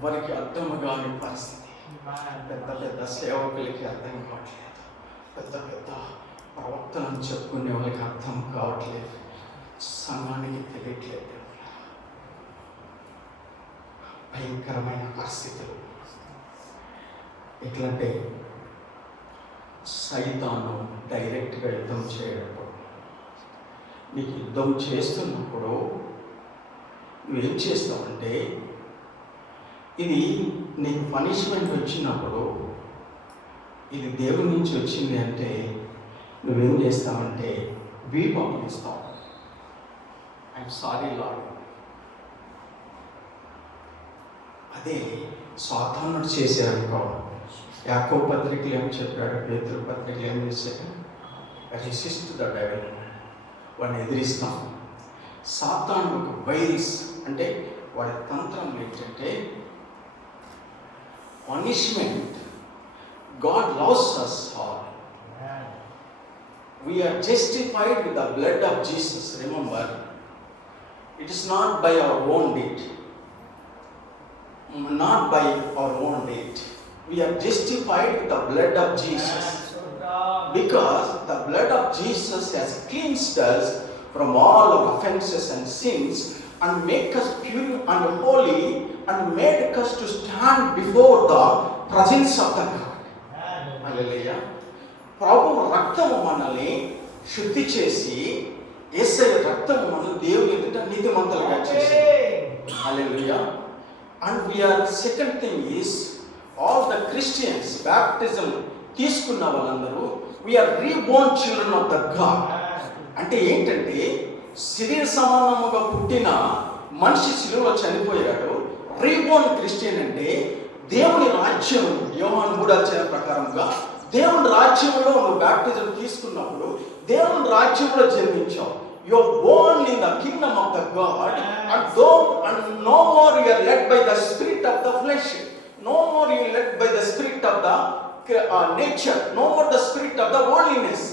ఎవరికి అర్థం కాని పరిస్థితి. పెద్ద పెద్ద సేవకులకి అర్థం కావట్లేదు, పెద్ద పెద్ద ప్రవక్తలను చెప్పుకునే వాళ్ళకి అర్థం కావట్లేదు, సంఘానికి తెలియట్లేదు. భయంకరమైన పరిస్థితులు. ఎట్లంటే సైతాను డైరెక్ట్గా యుద్ధం చేయడప్పుడు, నీకు యుద్ధం చేస్తున్నప్పుడు నువ్వేం చేస్తావంటే, ఇది నీకు పనిష్మెంట్ వచ్చినప్పుడు ఇది దేవుని నుంచి వచ్చింది అంటే నువ్వేం చేస్తావంటే వీపు అప్పగిస్తావు. I'm sorry lord. అదే సాతానుడు చేశారనుకో. యాకోబు పత్రికలు ఏం చెప్పాడు, పేతురు పత్రికలు ఏం చేశాడు? రెసిస్ట్ ద డెవిల్, వాడిని ఎదిరిస్తాం. సాతాను ఒక వైల్స్ అంటే వాడి తంత్రం ఏంటంటే punishment. God loves us all. We are justified with the blood of Jesus. Remember, it is not by our own deed. Not by our own deed. We are justified with the blood of Jesus. Because the blood of Jesus has cleansed us from all our offenses and sins and make us pure and holy and made us to stand before the presence of the God. హల్లెలూయా. ప్రభు రక్తము మనల్ని శుద్ధి చేసి, యేసయ్య రక్తము మనల్ని దేవుని ఎదుట నీతిమంతులుగా చేసి. హల్లెలూయా. And we are, second thing is, all the Christians baptism తీసుకున్న వాళ్ళందరూ we are reborn children of the God. అంటే ఏంటంటే శరీర సమానముగా పుట్టిన మనిషి శిలువలో చనిపోయాడు. రీబోర్న్ క్రిస్టియన్ అంటే దేవుని రాజ్యం. యోహాను 3 ప్రకారంగా దేవుని రాజ్యంలో నువ్వు బ్యాప్టిజం తీసుకున్నప్పుడు దేవుని రాజ్యంలో జన్మించావు. You are born in the kingdom of the God, and no more you are led by the spirit of the flesh. No more you are led by the spirit of the nature. No more the spirit of the worldliness.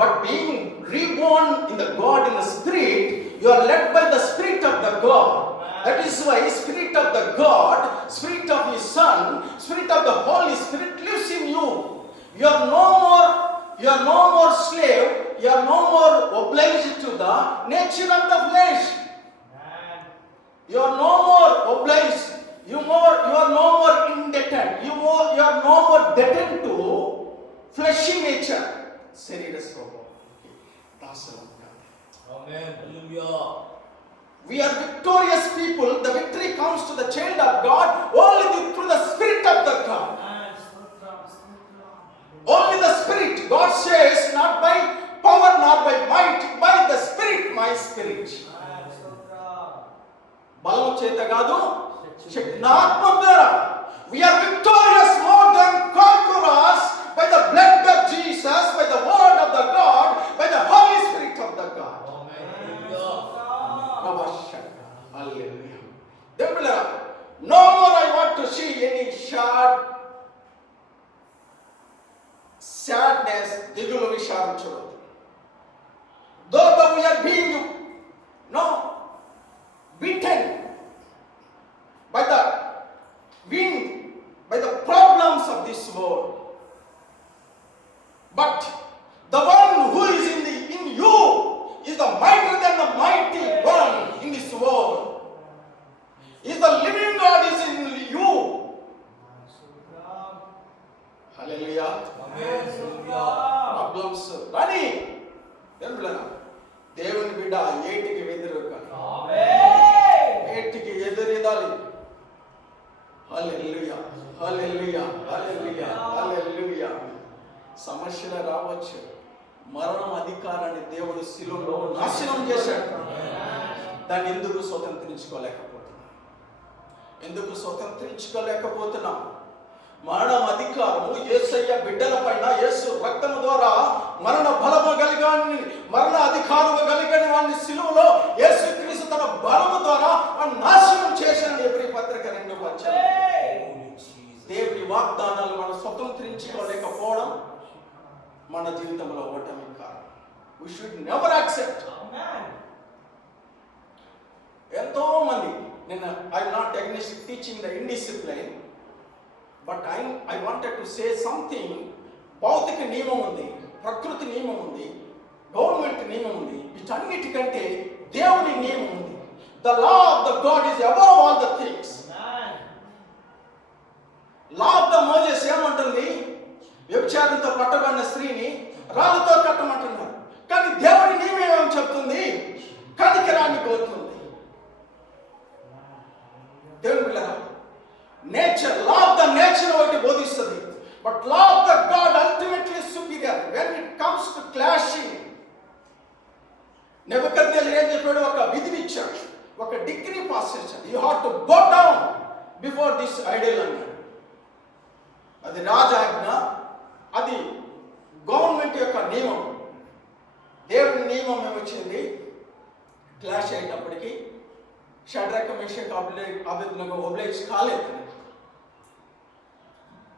But being reborn in the God, in the spirit, you are led by the spirit of the God. That is why spirit of the God, spirit of His Son, spirit of the Holy Spirit lives in you. You are no more slave. You are no more obliged to the nature of the flesh. You are no more obliged. You are no more indebted. You are no more debted to fleshy nature. శరీర స్వభావం దాసరం. Amen. Hallelujah. We are victorious people. The victory comes to the child of God only through the spirit of the God. Only the spirit. God says, not by power nor by might, by the spirit, my spirit. బలము చేత కాదు, శక్తి నా ఆత్మ ద్వారా. We are victorious, more than conquerors, by the blood of Jesus, by the word of the God, by the Holy Spirit of the God. Hallelujah. Hallelujah. No more I want to see any sadness, దిగులు విషాదం చూడదు. Though we are being beaten by the wind, by the problems of this world, but the one who is in you is the mightier than the mighty one in this world. Is the living God is in you. Hallelujah. Amen. Problems rani ఎందులనా దేవుని బిడ్డ ఏటికి ఎదురు ఏటికి ఎదురెదాలి. హల్లెలూయా. హల్లెలూయా. హల్లెలూయా. హల్లెలూయా. సమస్యలు రావచ్చు. మరణం అధికారాన్ని దేవుడు శిలువలో నాశనం చేశాడు. దాన్ని ఎందుకు స్వతంత్రించుకోలేకపోతున్నాం? మరణం అధికారము యేసయ్య బిడ్డల పైన, యేసు రక్తము ద్వారా మరణ బలము కలిగాని, మరణ అధికారము కలిగిన వాడిని శిలువలో యేసుక్రీస్తు తన బలము ద్వారా నాశనం చేశాడు. ఎబ్రీ పత్రిక 2 దేవుని వాగ్దానాలు మనం స్వతంత్రించుకోలేకపోవడం మన జీవితంలో ఓటమి కారణం. We should never accept. ఎంతో మంది నేను I'm not against teaching the indiscipline, but I wanted to say something. భౌతిక నియమం ఉంది, ప్రకృతి నియమం ఉంది, గవర్నమెంట్ నియమం ఉంది, వీటన్నిటికంటే దేవుని నియమం ఉంది. The law of the God is above all the things. Law of the Moses ఏమంటుంది? వ్యభిచారంతో పట్టబడిన స్త్రీని రాళ్ళతో కట్టమంటున్నారు. కానీ దేవుని నియమం ఏమని చెప్తుంది? కనికరాన్ని కోరుతుంది. దేవుని పిల్లరా, nature, law of the nature ఒకటి బోధిస్తుంది, but law of the God ultimately superior when it comes to clashing. Nebuchadnezzar ఏం చెప్పాడు? ఒక విధినిచ్చాడు, ఒక డిగ్రీ పాస్ చేశాడు. You have to go down before this ideal అన్నాడు. అది రాజాజ్ఞ, అది గవర్నమెంట్ యొక్క నియమం. దేవుని నియమం ఏమొచ్చింది? క్లాష్ అయినప్పటికీ షడ్రక్, మేషక్, అబేద్నెగో ఒబ్లైజ్ కాలేదు.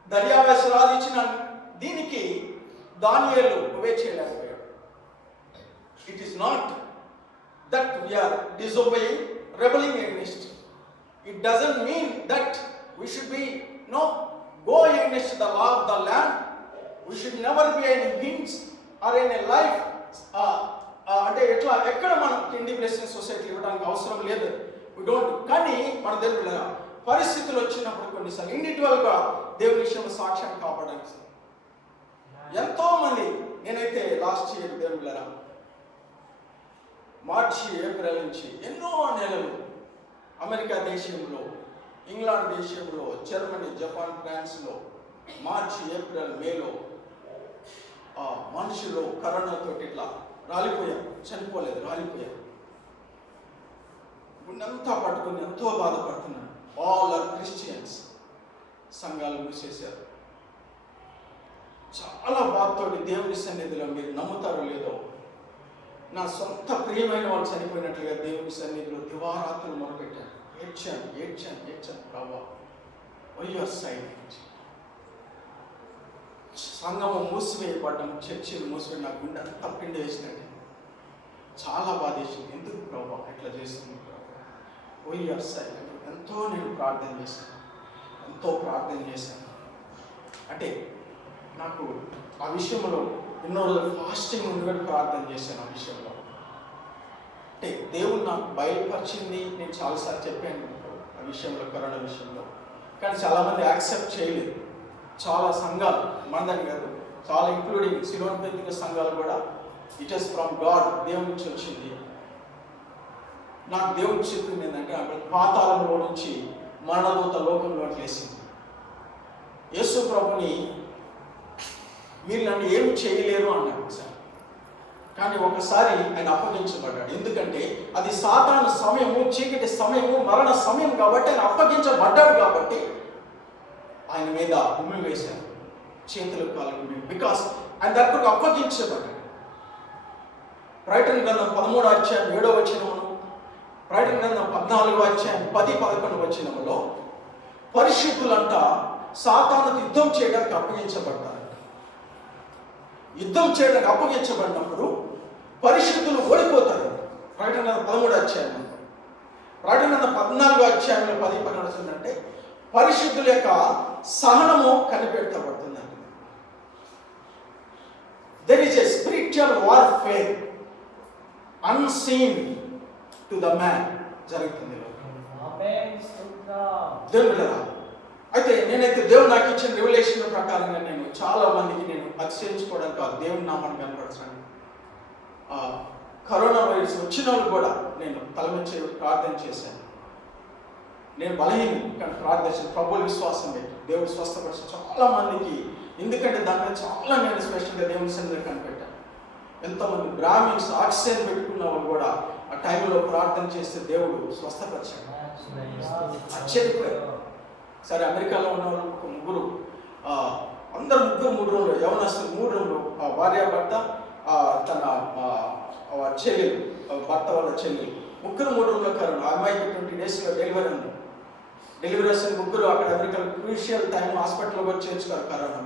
దర్యావేశ రాజు ఇచ్చిన దీనికి దానియేలు ఒబే చేయలేకపోయాడు. It is not that we're disobeying, rebelling against. It doesn't mean that we should be go against the law of the land. We should never be any hints or in a life అంటే ఎట్లా ఎక్కడ మనం కిండి blessing society ఇవ్వడానికి అవసరం లేదు. we don't. కానీ మన దేవుళ్ళ పరిస్థితులు వచ్చినప్పుడు కొన్నిసార్లు ఇండివిజువల్గా దేవుని విషయంలో సాక్ష్యాన్ని కాపాడడానికి ఎంతో మంది, నేనైతే లాస్ట్ ఇయర్ దేవుళ్ళ మార్చి, ఏప్రిల్ నుంచి ఎన్నో నెలలు అమెరికా దేశంలో, ఇంగ్లాండ్ దేశంలో, జర్మనీ, జపాన్, ఫ్రాన్స్లో మార్చి, ఏప్రిల్, మేలో మనుషులు కరోనాతో ఇట్లా రాలిపోయారు. చనిపోలేదు, రాలిపోయారు. గుండెంతా పట్టుకుని ఎంతో బాధపడుతున్నారు. All are Christians. సంఘాలు మూసేశారు. చాలా బాధతోటి దేవుని సన్నిధిలో, మీరు నమ్ముతారో లేదో, నా సొంత ప్రియమైన వాళ్ళు చనిపోయినట్లుగా దేవుని సన్నిధిలో దివారాత్రులు మొదలుపెట్టాను. ఏడ్చాను ప్రభా, వై యు ఆర్ సైలెంట్. సంఘము మూసివేయబడ్డాము, చర్చిలు మూసివేయ, నా గుండె అంతా పిండి వేసినట్టు చాలా బాధేసింది. ఎందుకు ప్రభా ఇట్లా చేస్తుంది ప్రభా, వై యు ఆర్ సైలెంట్. ఎంతో నేను ప్రార్థన చేశాను. అంటే నాకు ఆ విషయంలో ఎన్నో రోజులు ఫాస్టింగ్ ఉండి కూడా ప్రార్థన చేశాను. ఆ విషయంలో అంటే దేవుడు నాకు బయలుపరిచింది. నేను చాలాసార్లు చెప్పాను ఆ విషయంలో, కరోనా విషయంలో. కానీ చాలామంది యాక్సెప్ట్ చేయలేదు. చాలా సంఘాలు, మందని కాదు, చాలా ఇంక్లూడింగ్ సిలోన్ పెద్దగా సంఘాలు కూడా ఇట్ ఈస్ ఫ్రమ్ గాడ్, దేవుడి నుంచి వచ్చింది. నాకు దేవుడు చెప్పింది ఏంటంటే, అక్కడ పాతాళంలో నుంచి మరణదూత లోకంలో వేసింది. యేసు ప్రభుని మీరు నన్ను ఏం చేయలేరు అన్నాడు సార్. కానీ ఒకసారి ఆయన అప్పగించబడ్డాడు. ఎందుకంటే అది సాతాను సమయము, చీకటి సమయము, మరణ సమయం కాబట్టి ఆయన అప్పగించబడ్డాడు. కాబట్టి ఆయన మీద ఉమ్మి వేశారు, చేతులు కాళ్ళకు, బికాస్ ఆయన దగ్గరకు అప్పగించబడ్డాడు. ప్రకటన గ్రంథం 13వ అధ్యాయం 7వ వచనమును, ప్రకటన గ్రంథం 14వ అధ్యాయం 10-11 వచనములో పరిశుద్ధులంతా సాతానుకు యుద్ధం చేయడానికి అప్పగించబడ్డారు. యుద్ధం చేయడానికి అప్పగించబడినప్పుడు పరిశుద్ధులు ఓడిపోతారు. ప్రకటన 13వ అధ్యాయం. ప్రకటన 14వ అధ్యాయంలో 10-11 అంటే పరిశుద్ధుల యొక్క సహనము కనిపెట్టబడుతుందండి. There is a spiritual warfare unseen to the man జరుగుతుంది. దేవుడు అయితే నేనైతే దేవుడు నాకు ఇచ్చిన రివల్యూషన్ ప్రకారంగా నేను చాలా మందికి నేను అతిశయించుకోవడం కాదు, దేవుని నామాన్ని కనపరచండి. కరోనా వైరస్ వచ్చిన వాళ్ళు కూడా నేను తలమించి ప్రార్థన చేశాను. నేను బలహీన కానీ ప్రార్థన ప్రభువుల విశ్వాసం పెట్టి దేవుడు స్వస్థపరిచి చాలా మందికి. ఎందుకంటే దాని మీద చాలా నేను స్పెషల్గా దేవుని సన్నిధిలో కనిపెట్టాను. ఎంతోమంది బ్రాహ్మిన్స్ ఆక్సిజన్ పెట్టుకున్న వాళ్ళు కూడా ఆ టైంలో ప్రార్థన చేస్తే దేవుడు స్వస్థపరిచాడు. ఆశ్చర్యపోయారు. సరే, అమెరికాలో ఉన్న వాళ్ళు ముగ్గురు, అందరు మూడు రూమ్లు, యవనస్తులు 3 రూమ్లు, భార్య భర్త, తన చెల్లెలు, భర్త వాళ్ళ చెల్లెలు, ముగ్గురు 3 రూమ్లో కరోనా. ఆ అమ్మాయికి 20 డేస్లో డెలివరీ ఉంది. డెలివరీ వస్తే ముగ్గురు అక్కడ అమెరికాలో క్రూషియల్ టైం హాస్పిటల్లో వచ్చి చేర్చుకోరు కరోనా.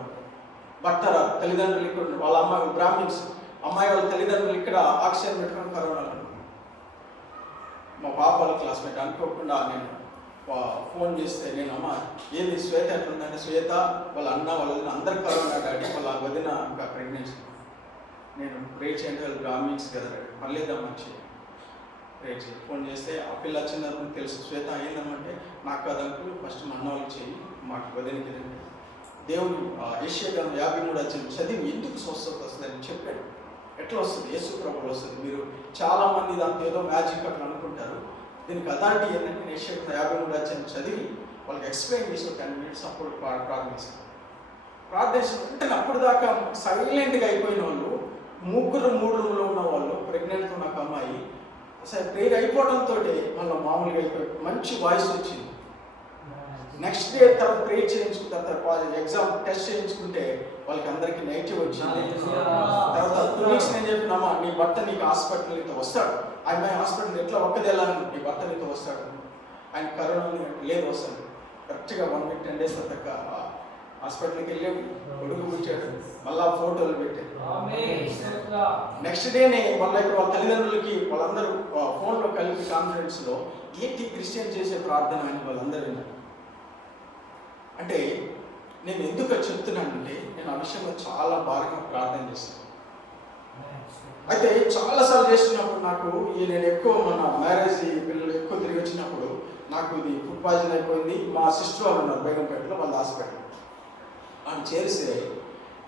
భర్త తల్లిదండ్రులు ఇక్కడ, వాళ్ళ అమ్మాయి బ్రాహ్మిన్స్, అమ్మాయి వాళ్ళ తల్లిదండ్రులు ఇక్కడ ఆక్సిజన్ పెట్టుకుని కరోనా. మా పాప వాళ్ళ క్లాస్మేట్ అనుకోకుండా నేను ఫోన్ చేస్తే నేను అమ్మ ఏంది శ్వేత ఎట్లుందంటే శ్వేత వాళ్ళ అన్న వాళ్ళ వదిన అందరు కరోనా డాడీ వాళ్ళ వదిన ఇంకా ప్రెగ్నెన్సీ. నేను ప్రే చేయండి వాళ్ళు బ్రాహ్మిన్స్ కదా పర్లేదా మంచి ప్రే చేయి. ఫోన్ చేస్తే ఆ పిల్ల వచ్చిందని తెలుసు. శ్వేత ఏందమ్మంటే నాకు కాదంటూ ఫస్ట్ మా అన్న వాళ్ళకి చేయి మాకు వదినకి రండి. దేవుడు యెషయా 53 చదివి ఎందుకు స్వస్థత వస్తుందని చెప్పాడు. ఎట్లా వస్తుంది? యేసు ప్రభువులో వస్తుంది. మీరు చాలామంది దాంతో ఏదో మ్యాజిక్ అట్లా అనుకుంటారు. దీనికి అథారిటీ ఏంటంటే యెషయా 53 చదివి వాళ్ళకి ఎక్స్ప్లెయిన్ చేసి 10 minutes అప్పుడు ప్రార్థిస్తాను. అంటే అప్పుడు దాకా సైలెంట్గా అయిపోయిన వాళ్ళు, 3 రూమ్లో ఉన్న వాళ్ళు, ప్రెగ్నెంట్ ఉన్న ఒక అమ్మాయి అసలు ప్రేయర్ అయిపోవడంతో మళ్ళీ మామూలుగా అయిపోయి మంచి వాయిస్ వచ్చింది. నెక్స్ట్ డే తర్వాత ప్రేయర్ చేయించుకున్న తర్వాత ఎగ్జామ్ టెస్ట్ చేయించుకుంటే వాళ్ళకి అందరికీ నెగిటివ్ వచ్చింది. తర్వాత 2 weeks నేను చెప్పినామా నీ భర్త నీకు హాస్పిటల్కి వస్తాడు. ఆయన హాస్పిటల్ ఎట్లా ఒక్కదేలాను నీ భర్త నీతో వస్తాడు. ఆయన కరోనా లేదు వస్తాడు. కరెక్ట్గా 1 week 10 days తర్వాత హాస్పిటల్కి వెళ్ళాడు, కొడుకు పుట్టాడు, మళ్ళా ఫోటోలు పెట్టాడు. నెక్స్ట్ డేనే వాళ్ళ తల్లిదండ్రులకి వాళ్ళందరూ ఫోన్లో కలిపి కాన్ఫరెన్స్లో ఏంటి క్రిస్టియన్ చేసే ప్రార్థన అని వాళ్ళందరూ విన్నారు. అంటే నేను ఎందుకు చెప్తున్నానంటే నేను ఆ విషయంలో చాలా బాగా ప్రార్థన చేస్తాను. అయితే చాలాసార్లు చేస్తున్నప్పుడు నాకు నేను ఎక్కువ మన మ్యారేజ్ పిల్లలు ఎక్కువ తిరిగి వచ్చినప్పుడు నాకు ఇది ఫుడ్ పాయిజన్ అయిపోయింది. మా సిస్టర్ వాళ్ళు ఉన్నారు బేగంపేటలో, వాళ్ళ హాస్పిటల్ అని చేస్తే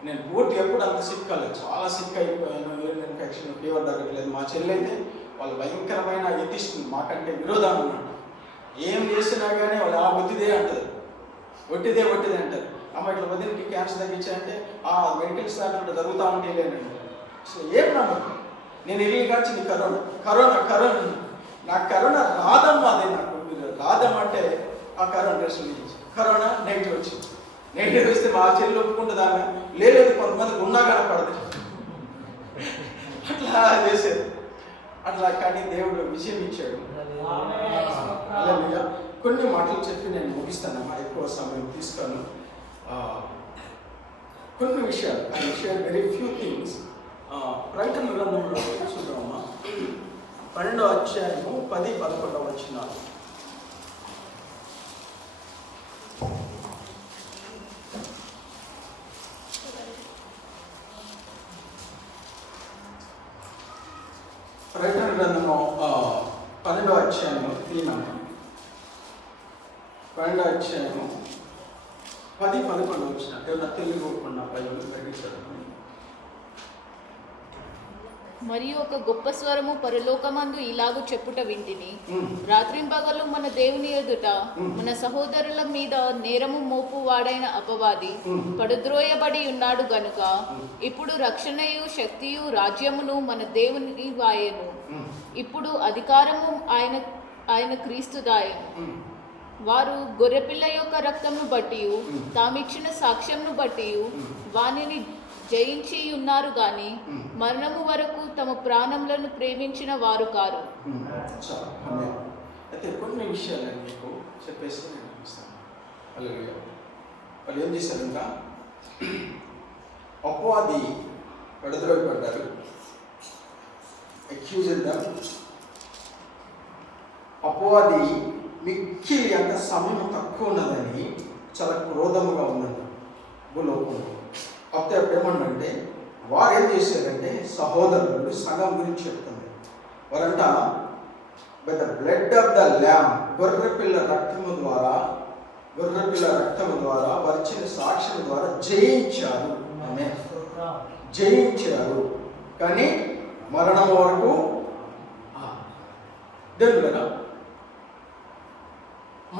నేను పూర్తి ఎప్పుడు అంత సిక్ కాలేదు. చాలా సిక్ అయిపోయాను, యూరిన్ ఇన్ఫెక్షన్, ఫీవర్ తగ్గట్లేదు. మా చెల్లి అయితే వాళ్ళు భయంకరమైన ఎత్తిస్తుంది, మాకంటే విరోధం అన్నమాట. ఏం చేసినా కానీ వాళ్ళు ఆ ఒత్తిదే అంటారు, ఒట్టిదే అంటారు. అమ్మ ఇట్లా వదిలికి క్యాన్సర్ తగ్గించాయంటే ఆ మెడికల్ స్టాఫ్ ఇట్లా జరుగుతూ ఉంటే లేనండి. సో ఏం నమ్మకం? నేను వెళ్ళి కాచి కరోనా నాకు కరోనా రాదమ్మా, అదే నాకు రాదమ్మంటే ఆ కరోనా టెస్ట్ కరోనా నెగిటివ్ వచ్చింది. నెగిటివ్ వస్తే మా చెల్లి ఒప్పుకుంటుంది. ఆమె లేదు కొంతమంది ఉన్నా కనపడదు అట్లా చేసేది. అట్లా కానీ దేవుడు విజయం ఇచ్చాడు. కొన్ని మాటలు చెప్పి నేను ముగిస్తానమ్మా, ఎక్కువ సమయం తీసుకోను. కొన్ని విషయాలు వెరీ ఫ్యూ థింగ్స్. ప్రకటన గ్రంథంలో చూద్దామమ్మా, 12వ అధ్యాయము 10-11 వచనాలు. ప్రకటన గ్రంథము 12వ అధ్యాయము 12వ అధ్యాయము 10-11 వచ్చిన ఏమన్నా తెలియకుండా బైబిల్ ప్రకటించారు. మరియు ఒక గొప్ప స్వరము పరలోకమందు ఇలాగు చెప్పుట వింటిని, రాత్రింపగలు మన దేవుని ఎదుట మన సహోదరుల మీద నేరము మోపు వాడైన అపవాది పడుద్రోయబడి ఉన్నాడు గనుక ఇప్పుడు రక్షణయు శక్తియు రాజ్యమును మన దేవుని వాయెను. ఇప్పుడు అధికారము ఆయన క్రీస్తుదాయను. వారు గొర్రెపిల్ల యొక్క రక్తమును బట్టి తామిచ్చిన సాక్ష్యంను బట్టి వానిని జయించి ఉన్నారు గాని మరణము వరకు తమ ప్రాణములను ప్రేమించిన వారు కారు. అయితే కొన్ని విషయాలు మీకు చెప్పేసి నేను ఇస్తాను. వాళ్ళు ఏం చేశారు ఇంకా అపవాది పడద్రోయబడ్డారు. అపవాది మిక్కిలి అంత సమయం తక్కువ ఉన్నదని చాలా క్రోధముగా ఉన్నది భూలోకంలో. అప్పుడు ఏమన్నంటే వారు ఏం చేశారంటే సహోదరులు సగం గురించి చెప్తుంది. వారంట by the blood of the lamb, గొర్రెపిల్ల రక్తము ద్వారా వచ్చిన సాక్ష్యం ద్వారా జయించారు. జయించారు కానీ మరణం వరకు దేవుడు.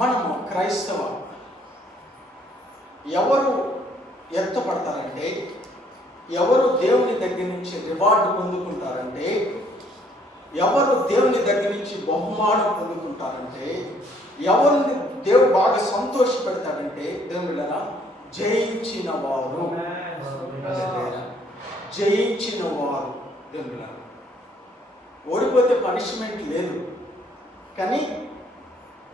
మనము క్రైస్తవ ఎవరు ఎత్తపడతారంటే, ఎవరు దేవుని దగ్గర నుంచి రివార్డు పొందుకుంటారంటే, ఎవరు దేవుని దగ్గర నుంచి బహుమానం పొందుకుంటారంటే, ఎవరిని దేవుడు బాగా సంతోష పెడతాడంటే దేవుళ్ళరా జయించిన వారు. దేవుళ్ళరా ఓడిపోతే పనిష్మెంట్ లేదు, కానీ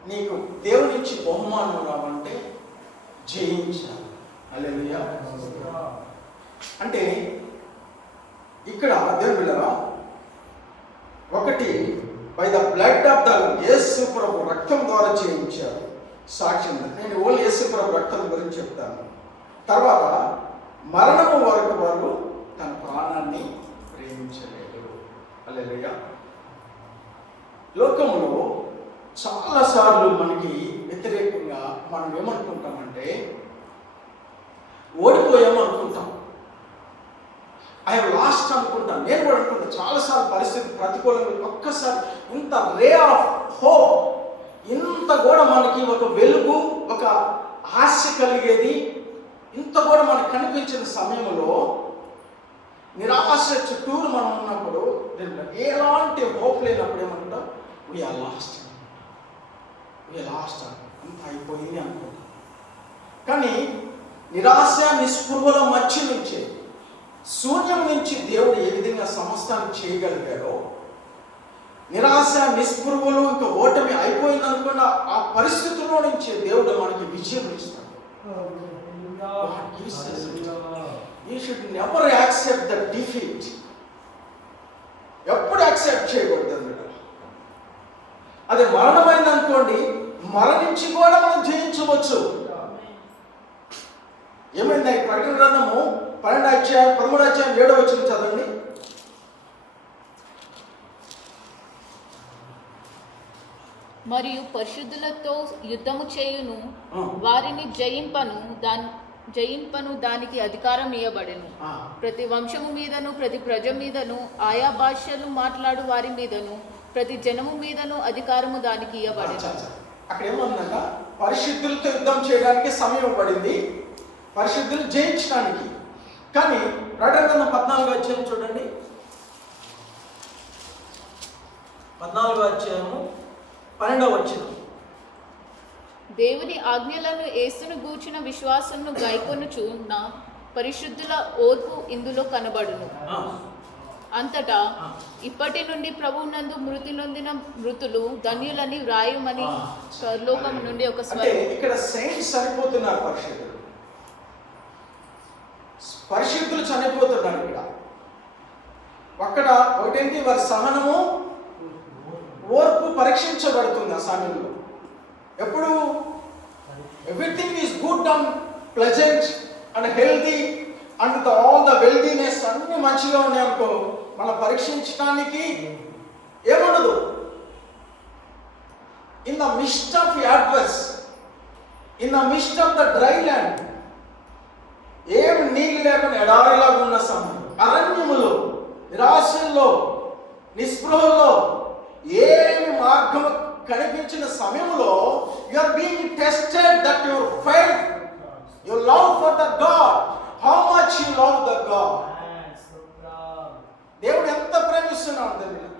నీకు దేవుడి నుంచి బహుమానం రావంటే జయించాలి. హల్లెలూయా. అంటే ఇక్కడ దేవుళ్ళరా ఒకటి by the blood of the యేసు ప్రభు రక్తం ద్వారా చేయించారు. సాక్ష్యం నేను ఓన్లీ యేసు ప్రభు రక్తం గురించి చెప్తాను. తర్వాత మరణము వరకు వారు తన ప్రాణాన్ని ప్రేమించలేదు. హల్లెలూయా. లోకంలో చాలాసార్లు మనకి వ్యతిరేకంగా మనం ఏమనుకుంటామంటే ఓడిపోయామనుకుంటాం. ఐ హావ్ లాస్ట్ అనుకుంటాను. నేను కూడా అనుకుంటాను చాలాసార్లు పరిస్థితి ప్రతికూలంగా. ఒక్కసారి ఇంత రే ఆఫ్ హోప్, ఇంత కూడా మనకి ఒక వెలుగు, ఒక ఆశ కలిగేది ఇంత కూడా మనకు కనిపించిన సమయంలో నిరాశ చుట్టూరు మనం ఉన్నప్పుడు, ఎలాంటి హోప్ లేనప్పుడు ఏమంటాం, వీఆర్ లాస్ట్ అంత అయిపోయింది అనుకుంటాం. కానీ నిరాశ నిస్పృహల మధ్య నుంచే, శూన్యం నుంచి దేవుడు ఏ విధంగా సమస్తాన్ని చేయగలిగాడో, నిరాశ నిస్పృహలు ఇంకా ఓటమి అయిపోయింది అనుకున్న ఆ పరిస్థితుల్లో నుంచి దేవుడు మనకి విజయం ఇస్తాడు. You should never accept the defeat. ఎప్పుడు యాక్సెప్ట్ చేయకూడదు అన్నమాట. అది మరణమైంది అనుకోండి, మరణించి కూడా మనం జయించవచ్చు. ఏమైంది? ప్రకటన గ్రంథము 13 చదవండి. మరియు పరిశుద్ధులతో యుద్ధము చేయును, వారిని జయింపను దానికి అధికారం ఇవ్వబడెను. ప్రతి వంశము మీదను, ప్రతి ప్రజ మీదను, ఆయా భాషలు మాట్లాడు వారి మీదను, ప్రతి జనము మీదను అధికారము దానికి ఇవ్వబడెను. అక్కడ ఏమన్నా పరిశుద్ధులతో యుద్ధం చేయడానికి సమయం పడింది, పరిశుద్ధులు జయించడానికి. కానీ ప్రకటన 14 చూడండి. 14 దేవుని ఆజ్ఞలను యేసును గూర్చిన విశ్వాసమును గాయకొనుచున్న పరిశుద్ధుల ఓర్పు ఇందులో కనబడును. అంతటా ఇప్పటి నుండి ప్రభువునందు మృతి నొందిన మృతులు ధన్యులని వ్రాయమని పరలోకము నుండి ఒక స్వరం. ఇక్కడ సెయింట్స్ చనిపోతున్నారు, పరిశుద్ధులు చనిపోతున్నారు. ఇక్కడ అక్కడ ఒకటేంటి, వారి సహనము ఓర్పు పరీక్షించబడుతుంది ఆ సమయంలో. ఎప్పుడు everything is good and pleasant and healthy and all the wealthiness అన్ని మంచిగా ఉన్నాయి అనుకో, మనం పరీక్షించడానికి ఏముండదు. In the midst of adverse, in the midst of the dry land, ఏం నీళ్ళు లేకుండా ఎడారిలాగా ఉన్న సమయం, అరణ్యములో, నిరాశల్లో, నిస్పృహల్లో, ఏమి మార్గము కనిపించిన సమయంలో you are being tested that your faith, your love for the God, how much you love the God. దేవుడు ఎంత ప్రేమిస్తున్నాడు తెలియదు.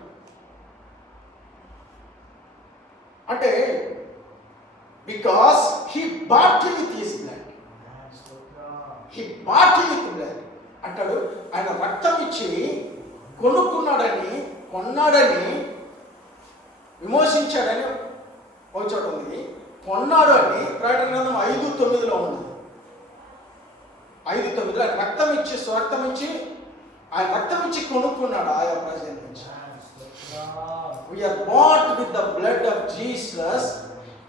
అంటే because he bought with his blood, he bought with blood అంటాడు. ఆయన రక్తం ఇచ్చి కొన్నాడని విమోచించాడని ఒక చోట ఉంది, కొన్నాడు అని ప్రకటన గ్రంథం 5:9 ఉంది. 5:9 ఆయన రక్తం ఇచ్చి ఆయన రక్తం ఇచ్చి కొనుక్కున్నాడు ఆయా ప్రజల నుంచి. We are bought with the blood of Jesus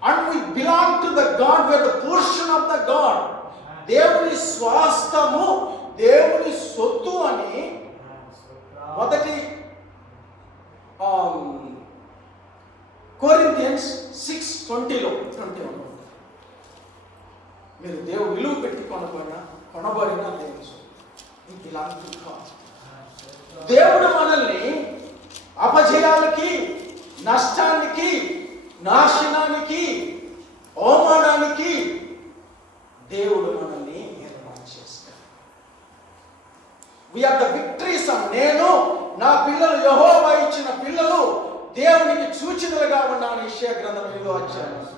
and we belong to the God, we are the portion of the God. దేవుని స్వాస్థము, దేవుని సొత్తు అని మొదటి కొరింథియన్స్ 6:20 మీరు దేవుడు విలువ పెట్టి కొనబడిన దేవుని సొత్తు. దేవుడు మనల్ని అపజయాలకి, నష్టానికి, నాశనానికి, అవమానానికి దేవుడు మనల్ని ఏర్పాటు చేస్తాడు. We are the victories. నేను, నా పిల్లలు, యెహోవా ఇచ్చిన పిల్లలు దేవునికి సూచనలుగా ఉన్నాను. యెషయా గ్రంథం 5:5.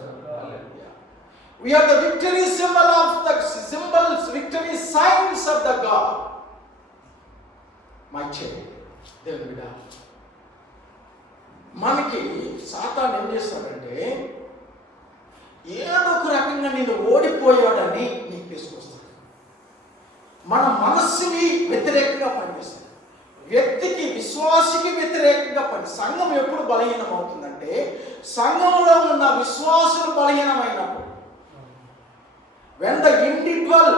We are the victory symbol of the symbols, victory signs of the God. My child, దేవుని బిడ్డ, మనకి సాతాను ఏం చేస్తాడంటే ఏదో ఒక రకంగా నిన్ను ఓడిపోయాడని నీకు తీసుకొస్తాడు. మన మనస్సుని వ్యతిరేకంగా పనిచేస్తాడు. వ్యక్తికి, విశ్వాసికి వ్యతిరేకంగా పని. సంఘం ఎప్పుడు బలహీనం అవుతుందంటే సంఘంలో ఉన్న విశ్వాసులు బలహీనమైనప్పుడు. When the individual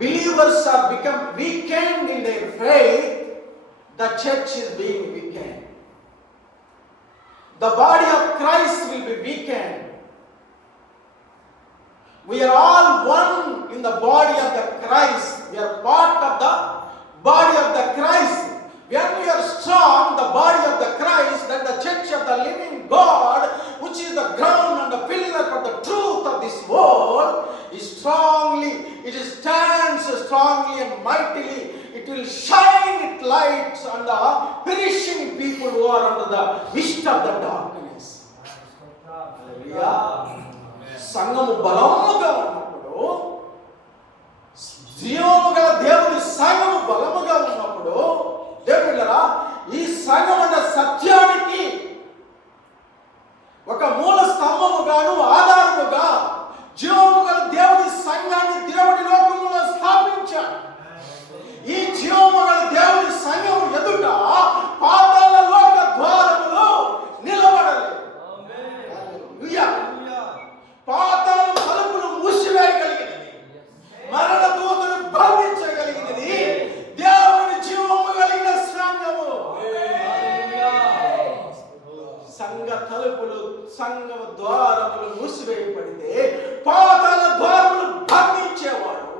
believers are become weakened in their faith, the church is being weakened. The body of Christ will be weakened. We are all one in the body of the Christ. We are part of the body of the Christ. When we are strong, the body of the Christ, then the church of the living God, which is the ground and the pillar of the truth of this world, is strongly, it stands strongly and mightily. It will shine its lights on the perishing people who are under the mist of the darkness. Hallelujah. సంఘము బలముగా ఉన్నప్పుడు, జీవము గల దేవుని సంఘము బలముగా ఉన్నప్పుడు, దేవుళ్ళరా ఈ సంఘం అన్న సత్యానికి ఒక మూల స్తంభముగాను ఆధారముగా జీవము గల దేవుని సంఘాన్ని దేవుడి లోకములో స్థాపించాడు. ఈ జీవము గల దేవుని సంఘం ఎదుట పాతాళ లోక ద్వారములు నిలబడలేదు. పాతాళ తలుపులు మూసివేయగలిగినది, మరణ దూతను బంధించగలిగినది దేవుని జీవము కలిగిన సంఘము. సంఘ తలుపులు, సంఘ ద్వారములు మూసివేయబడితే పాతాళ ద్వారములు బంధించేవాడు,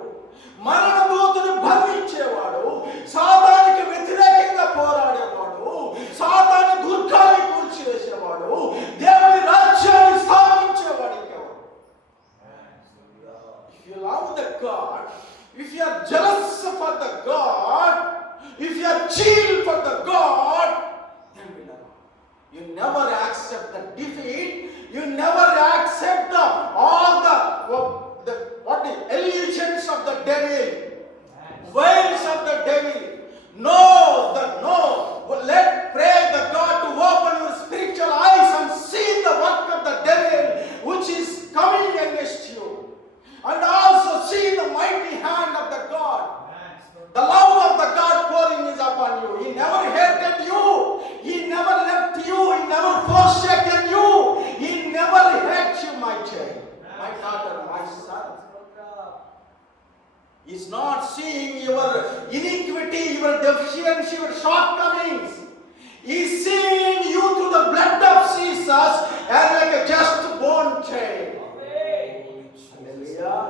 మరణ దూతను బంధించేవాడు, సాతానికి వ్యతిరేకంగా పోరాడేవాడు, సాతాను దుర్గాన్ని కూల్చివేసేవాడు, దేవుని రాజ్యాన్ని స్థాపించేవాడు. If you love the God, if you are jealous for the God, if you are chill for the God, then you never accept the defeat. You never accept all the illusions of the devil, ways of the devil. No. Let pray the God to open your spiritual eyes and see the work of the devil which is coming against you, and also see the mighty hand of the God. The love of the God pouring is upon you. He never hated you. He never left you. He never forsaken you. He never hates you, my child, my daughter, my son. He is not seeing your iniquity, your deficiency, your shortcomings. He is seeing you through the blood of Jesus as like a just born child. Hallelujah.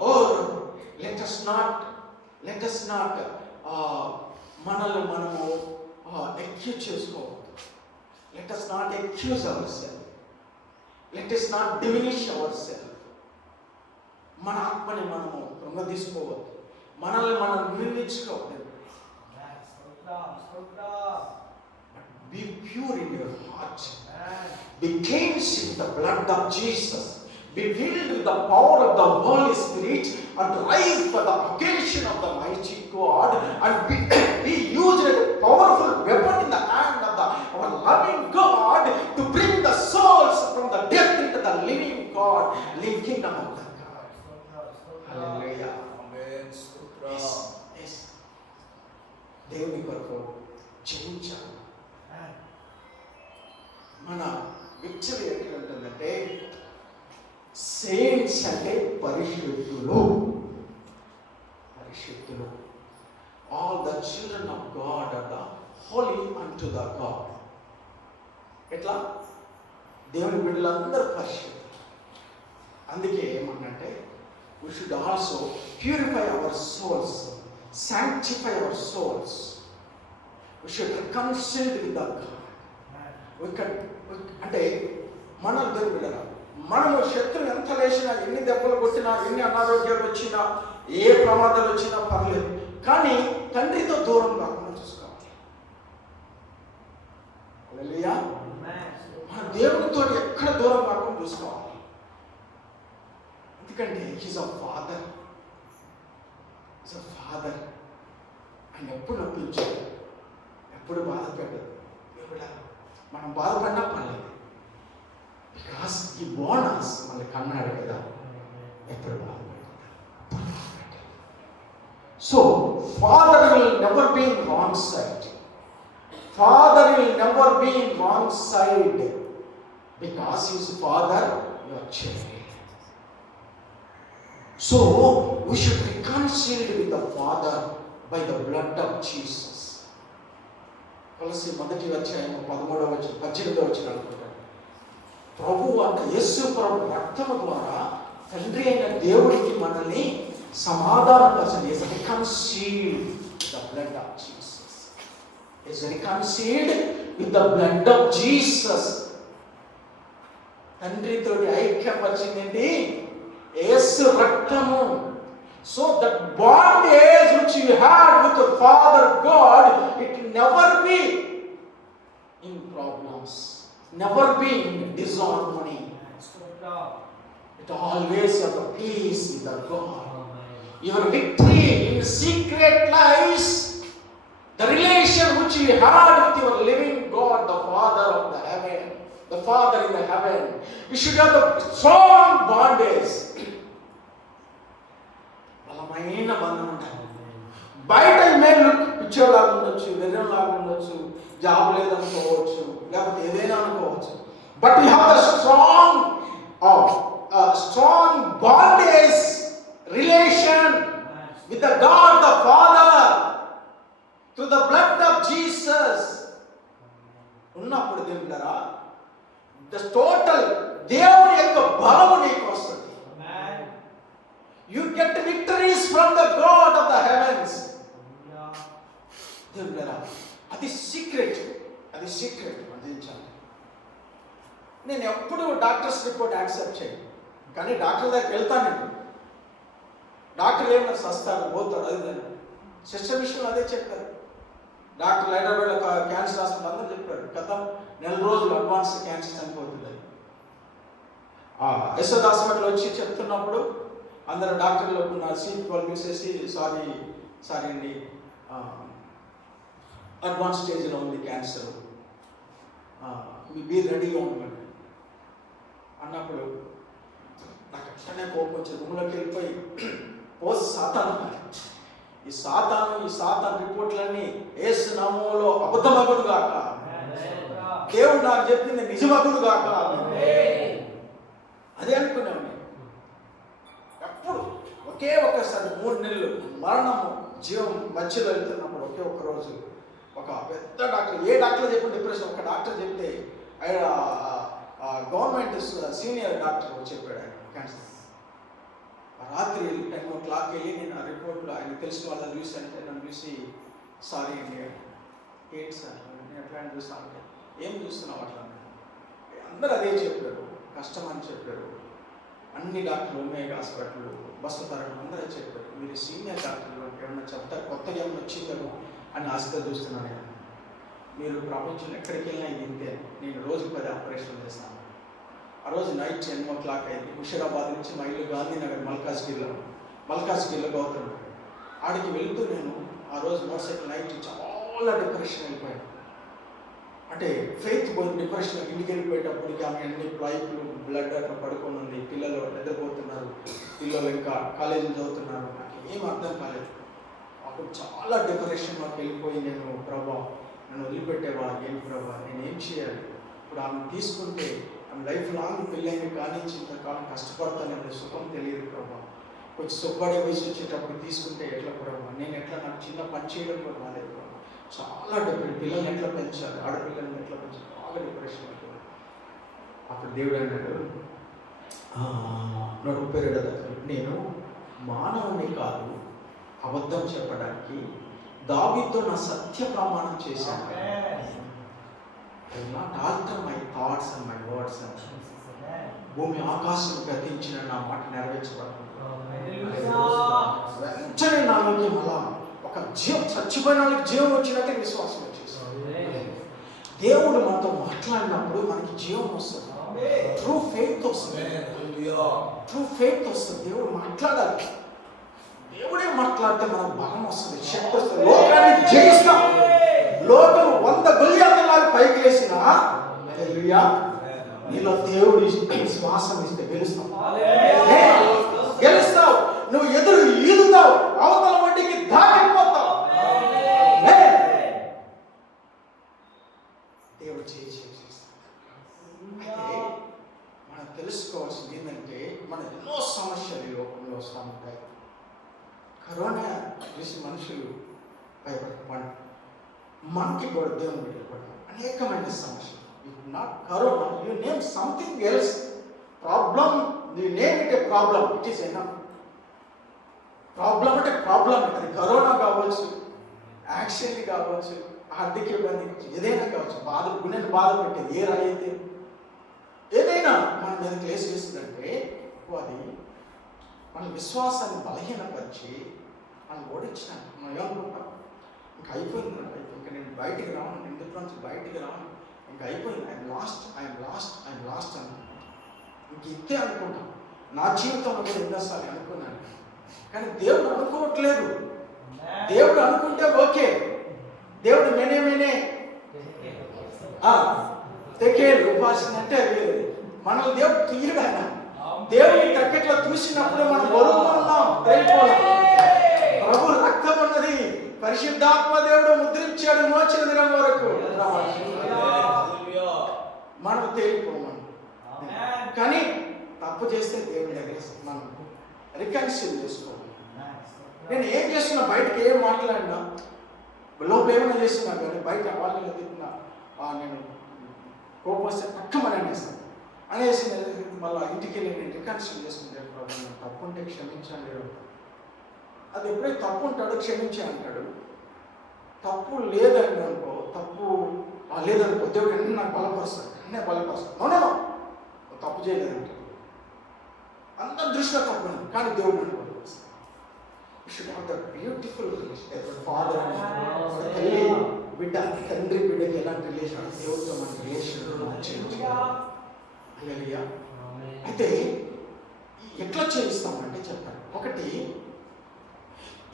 Oh, let us not మనల్ని మనము accuse చేసుకోవద్దు. Let us not accuse ourselves. Let us not diminish ourselves. మన ఆత్మని మనము కృంగదీసుకోవద్దు, మనల్ని మనం నిర్ణయించుకోవద్దు. Be pure in your heart. Be cleansed with the blood of Jesus. Be filled with the power of the Holy Spirit and rise for the occasion of the mighty God, and be used as a powerful weapon in the hand of our loving God to bring the souls from the death into the living God, living kingdom of the God. Hallelujah. Amen. Yes. దేవుని కొరకు జీవించాలి. మన victory ఎట్లా ఉంటుందంటే, saints అంటే పరిశుద్ధులు. All the children of God are the holy unto the God. ఎట్లా? దేవుని బిడ్డలందరూ పరిశుద్ధులు. అందుకే ఏమన్నంటే, we should also purify our souls, sanctify our souls. We should reconcile with the God. అంటే మన దేవుని బిడ్డలు, మనము శత్రువు ఎంత లేచినా, ఎన్ని దెబ్బలు కొట్టినా, ఎన్ని అనారోగ్యాలు వచ్చినా, ఏ ప్రమాదాలు వచ్చినా పర్లేదు, కానీ తండ్రితో దూరం కాకుండా చూసుకోవాలి. హల్లెలూయా. మన దేవునితో ఎక్కడ దూరం కాకుండా చూసుకోవాలి. ఎందుకంటే హీజ్ అ ఫాదర్. ఆయన ఎప్పుడు నొప్పించాడు, ఎప్పుడు బాధ పెట్టదు. మనం బాధపడినా పర్లేదు, బికాస్ ఈ బోనస్ మనకి అన్నాడు కదా, ఎప్పుడు బాధపడకుండా. So, Father will never be in wrong side. Father will never be in wrong side because He is Father, your child. So, we should reconcile with the Father by the blood of Jesus. కొలస్సీ 1:13-18 అనుకుంటాను. ప్రభు అంత యేసు ప్రభు రక్తము ద్వారా తండ్రి అయిన దేవుడికి మనల్ని సమాధానపరచండి. Is reconciled with the blood of Jesus. Is reconciled with the blood of Jesus. తండ్రితోటి ఐక్యపరిచిందండి యేసు రక్తము. So that bondage which you had with the Father God, it will never be in problems, never be in disharmony. It always have a peace with the God. Your victory in secret lies the relation which you had with your living God, the Father of the heaven, the Father in the heaven. You should have the strong bondage. బలమైన బంధం ఉంటాయి. బయట మేలు పిచ్చోలాగా ఉండొచ్చు, వెర్రంలాగా ఉండొచ్చు, job లేదనుకోవచ్చు, లేకపోతే ఏదైనా అనుకోవచ్చు. But you have the strong bondage relation with the God the father through the blood of Jesus ఉన్నప్పుడు దేవుడారా ద టోటల్ దేవుని యొక్క బలము నీకు వస్తుంది. You get victories from the God of the heavens. దేవుడారా అది సీక్రెట్ అందించాలి. నేను ఎప్పుడు డాక్టర్స్ రిపోర్ట్ యాక్సెప్ట్ చేయను, కానీ డాక్టర్ దగ్గరికి వెళ్తాను. నేను డాక్టర్ ఏమన్నా సస్తాను పోతాడు, అది నేను సిస్టర్ విషయంలో అదే చెప్పారు. డాక్టర్ హైదరాబాద్లో క్యాన్సర్ హాస్పిటల్ అందరూ చెప్పారు, గతం 4 రోజులు అడ్వాన్స్ క్యాన్సర్ చనిపోతుంది. యశోద హాస్పిటల్ వచ్చి చెప్తున్నప్పుడు అందరూ డాక్టర్లు నా సీట్ వాళ్ళు చూసేసి సారీ అండి అడ్వాన్స్ స్టేజ్లో ఉంది క్యాన్సర్, బీ రెడీ అవ్వండి అన్నప్పుడు నాకు అట్లనే కోపం వచ్చి రూమ్లోకి వెళ్ళిపోయి ఈ సాతాను రిపోర్ట్లన్నీ యేసు నామములో అబద్ధమగుడు గాక, దేవుడు నాకు చెప్పింది నిజమగుడు గాక, అదే అనుకున్నాను. ఎప్పుడు ఒకే ఒక్కసారి 3 నెలలు మరణము జీవం మధ్యలో వెళ్తున్నప్పుడు ఒకే ఒక్క రోజు ఒక పెద్ద డాక్టర్, ఏ డాక్టర్ చెప్పిన డిప్రెషన్, ఒక డాక్టర్ చెప్తే ఆయన గవర్నమెంట్ సీనియర్ డాక్టర్ చెప్పాడు ఆయన క్యాన్సర్. రాత్రి 10 o'clock వెళ్ళి నేను ఆ రిపోర్ట్లో ఆయన తెలిసిన వాళ్ళని చూసి అంటే నన్ను చూసి సారీ అండి ఏంటి సార్ నేను ఎట్లా చూస్తా అంటే ఏం చూస్తున్నావు అట్లా అందరూ అదే చెప్పారు, కష్టం అని చెప్పారు. అన్ని డాక్టర్లు ఒమేగా హాస్పిటల్ బస్సు తరగతి అందరూ చెప్పారు, మీరు సీనియర్ డాక్టర్లు ఏమన్నా చెప్తారు కొత్తగా ఏమన్నా వచ్చిందో అని ఆశతో చూస్తున్నాను. నేను మీరు ప్రపంచంలో ఎక్కడికి వెళ్ళినా ఇది ఇంతే, నేను రోజు 10 ఆపరేషన్లు చేస్తాను. ఆ రోజు నైట్ 10 o'clock అయింది. ముషీరాబాద్ నుంచి మా ఇల్లు గాంధీనగర్ మల్కాజ్గిరిలో గౌతమ్ ఆడికి వెళ్తూ నేను ఆ రోజు మోటార్సైకిల్ నైట్ చాలా డిప్రెషన్ వెళ్ళిపోయాను. అంటే ఫెయిత్ పోయి డిప్రెషన్ ఇంటికి వెళ్ళిపోయేటప్పటికి ఆమె అన్ని పైపులు బ్లడ్ అట్లా పడుకొని ఉంది, పిల్లలు నిద్రపోతున్నారు, పిల్లలు ఇంకా కాలేజీలో చదువుతున్నారు, నాకు ఏం అర్థం కాలేదు. అప్పుడు చాలా డిప్రెషన్లోకి వెళ్ళిపోయి నేను ప్రభా నన్ను వదిలిపెట్టేవా, ఏం ప్రభా నేను ఏం చేయాలి, ఇప్పుడు ఆమె తీసుకుంటే ఆమె లైఫ్ లాంగ్ పెళ్ళైన కానీ ఇంతకాలం కష్టపడతాను, సుఖం తెలియదు ప్రభా, కొంచెం సుబ్బడి వయసు వచ్చేటప్పుడు తీసుకుంటే ఎట్లా ప్రభా, నేను ఎట్లా నాకు చిన్న పని చేయడం కూడా రాలేదు ప్రభా, చాలా డిప్రెషన్, పిల్లల్ని ఎట్లా పెంచాలి, ఆడపిల్లల్ని ఎట్లా పెంచాలి, బాగా డిప్రెషన్ అవుతుంది. అప్పుడు దేవుడు అన్నాడు 132 నేను మానవుని కాదు అబద్ధం చెప్పడానికి దావీదుతో నా సత్య ప్రమాణం చేశాను. Not alter my thoughts and my words. భూమి ఆకాశం గతించిన నా మాట నెరవేర్చబడుతుంది. వెంటనే నాలోకి అలా ఒక జీవం, చచ్చిపోయిన వాళ్ళకి జీవం వచ్చినట్టే విశ్వాసం వచ్చేసింది. దేవుడు మనతో మాట్లాడినప్పుడు మనకి జీవం వస్తుంది, ట్రూ ఫెయిత్ వస్తుంది. దేవుడు మాట్లాడాలి, దేవుడే మాట్లాడితే మనకు బలం వస్తుంది, శక్తి వస్తుంది, లోకాన్ని జయిస్తాం. లోకం 100 గొల్లియాతలాగా పైకి వేసిన నీలో దేవుడు శ్వాసం ఇస్తే గెలుస్తావు. నువ్వు ఎదురు ఈదుతావు, అవతల ఒడ్డుకి దాటిపోతావు. దేవుడు చేస్తాడు. అయితే మనం తెలుసుకోవాల్సింది ఏంటంటే మన ఎన్నో సమస్యలు ఈ లోకంలో వస్తూ ఉంటాయి. కరోనా చూసి మనుషులు భయపడతారు, మనకి కూడా దేవుని భయపడతారు. అనేకమైన సమస్యలు. Not corona, you name something else problem, you name it A problem, it is enough. Problem అంటే ప్రాబ్లం. అది కరోనా కావచ్చు, యాక్సిడెంట్ కావచ్చు, ఆర్థిక ఇబ్బంది, ఏదైనా కావచ్చు, గుండెని బాధ పెట్టేది ఏ రాయి అయితే ఏదైనా మన మీద క్లేస్ చేస్తుందంటే అది మన విశ్వాసాన్ని బలహీనపరిచి మనం ఓడించినాను. మనం ఏమనుకుంటాం, ఇంకా అయిపోయింది, ఇంకా నేను బయటికి రాను, ఇందులో నుంచి బయటికి రాను, ఇంకా అయిపోయింది, ఐఎమ్ లాస్ట్ అనుకుంటాం. ఇంక ఇంతే అనుకుంటాం. నా జీవితంలో కూడా ఎన్నోసార్లు అనుకున్నాను, కానీ దేవుడు అనుకోవట్లేదు. దేవుడు అనుకుంటే ఓకే, దేవుడు మేనే తెకేలు ఉపాసన అంటే వేరు. మనల్ని దేవుడు తీయడు. ఆయన దేవుడిని క్రికెట్లో చూసినప్పుడు మనం బరువు ఉన్నాం, తేలిపోలేం. ప్రభు రక్తం ఉన్నది, పరిశుద్ధాత్మ దేవుడు ముద్రించాడు మోచిన దినం వరకు. మనం తేలిపోమను. కానీ తప్పు చేస్తే దేవుడి దగ్గర మనం రికన్సిల్ చేసుకోవాలి. నేను ఏం చేస్తున్నా, బయటకు ఏం మాట్లాడినా, లోపల ఏమైనా చేస్తున్నా కానీ బయట వాళ్ళని తిన్నా, నేను కోపం వస్తే పక్కమని అనేసి మళ్ళీ ఇంటికి వెళ్ళి నేను రికన్సిల్ చేసుకుంటే ప్రాబ్లం. తప్పు ఉంటే క్షమించండి. అది ఎప్పుడైతే తప్పు ఉంటాడో క్షమించే అంటాడు. తప్పు లేదండి అనుకో, తప్పు లేదనుకో, దేవుడు అన్నీ నాకు బలపరుస్తాడు, అన్నీ బలపరుస్తాడు. నో తప్పు చేయలేదంటే అందరి దృష్టిలో తప్పు ఉంది, కానీ దేవుడు నన్ను బలపరుస్తాడు. You should have the beautiful father తల్లి బిడ్డ, తండ్రి బిడ్డకి ఎలాంటి రిలేషన్, దేవుడితో మన రిలేషన్. అయితే ఎట్లా చేయిస్తామంటే చెప్తాను. ఒకటి,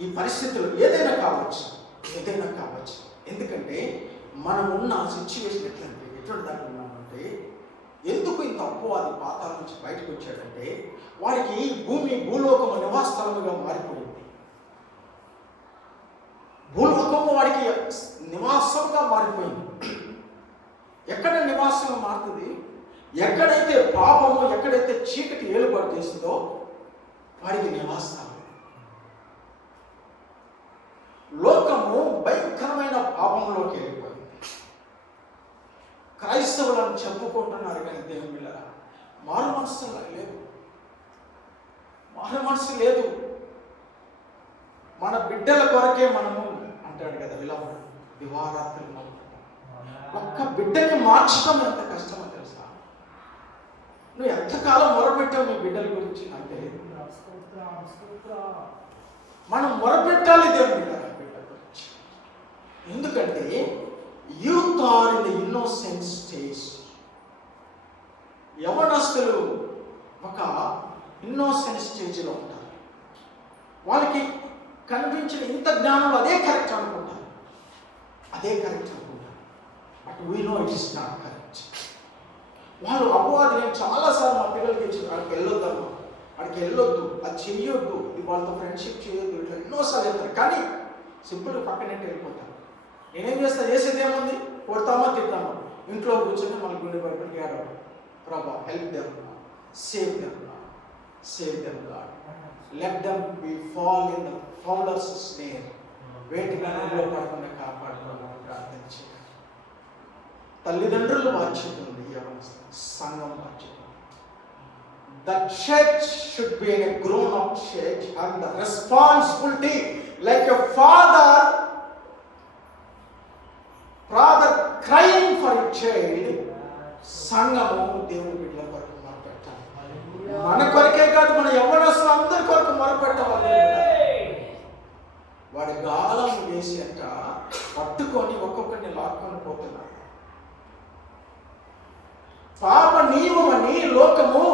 ఈ పరిస్థితులు ఏదైనా కావచ్చు. ఎందుకంటే మనం ఉన్న సిచ్యువేషన్ ఎటువంటి దాంట్లో ఉన్నామంటే, ఎందుకు ఇంత అపవాది పాతాల నుంచి బయటకు వచ్చాడంటే, వారికి భూలోకము నివాసస్థలముగా మారిపోయింది. భూలోకము వాడికి నివాసంగా మారిపోయింది. ఎక్కడ నివాసంగా మారుతుంది? ఎక్కడైతే పాపము, ఎక్కడైతే చీకటి ఏలుబడి చేస్తుందో వాడికి నివాసం. లోకము భయంకరమైన పాపంలోకి వెళ్ళిపోయింది. క్రైస్తవులను చెప్పుకుంటున్నారు కానీ దేవుని పిల్లరా మారు మనస్సు లేదు. మన బిడ్డల కొరకే మనము అంటాడు కదా, దివారాత్రులు ఒక్క బిడ్డని మార్చడం ఎంత కష్టమో తెలుసా? నువ్వు ఎంతకాలం మొరపెట్టావు మీ బిడ్డల గురించి నాకు తెలియదు. మనం మొరపెట్టాలి దేవుని బిడ్డల గురించి. ఎందుకంటే youth are in the innocent stage. యవనస్తులు ఒక ఇన్నోసెంట్ స్టేజ్లో ఉంటారు. వాళ్ళకి కనిపించిన ఇంత జ్ఞానం అదే కరెక్ట్ అనుకుంటారు. But we know it is not correct. వాళ్ళు అపవాది, నేను చాలాసార్లు మా పిల్లలకి ఇచ్చింది, అక్కడికి వెళ్ళొద్దమ్మా, అక్కడికి వెళ్ళొద్దు, అది చెయ్యొద్దు, వాళ్ళతో ఫ్రెండ్షిప్ చేయొద్దు, ఇట్లా ఎన్నోసార్లు చెప్తారు. కానీ సింపుల్గా పక్కనంటే వెళ్ళిపోతారు. నేనేం చేస్తాను, చేసేది ఏముంది, కొడతామా తిడతామా, ఇంట్లో కూర్చొని మన గుండె బయటకి ఏడవడం. ప్రభా help them, save them lord, let them be fall in the fowler's snare. వేటిలో పడకుండా కాపాడుకోవాలని ప్రార్థన చేయాలి. తల్లిదండ్రులు బాధ్యత ఉంది, సంఘం బాధ్యత. The church should be a grown-up church and the responsibility like a father crying for a child. సంఘము దేవుని బిడ్డల కొరకు మొరపెట్టాలి. మన కొరకే కాదు, మన యవ్వనస్తులు అందరి కొరకు మొరపెట్టాలి. వాడి గాలం వేసి అంట పట్టుకొని ఒక్కొక్కరిని లాక్కొని పోతున్నారు. పాప నియమమని లోకము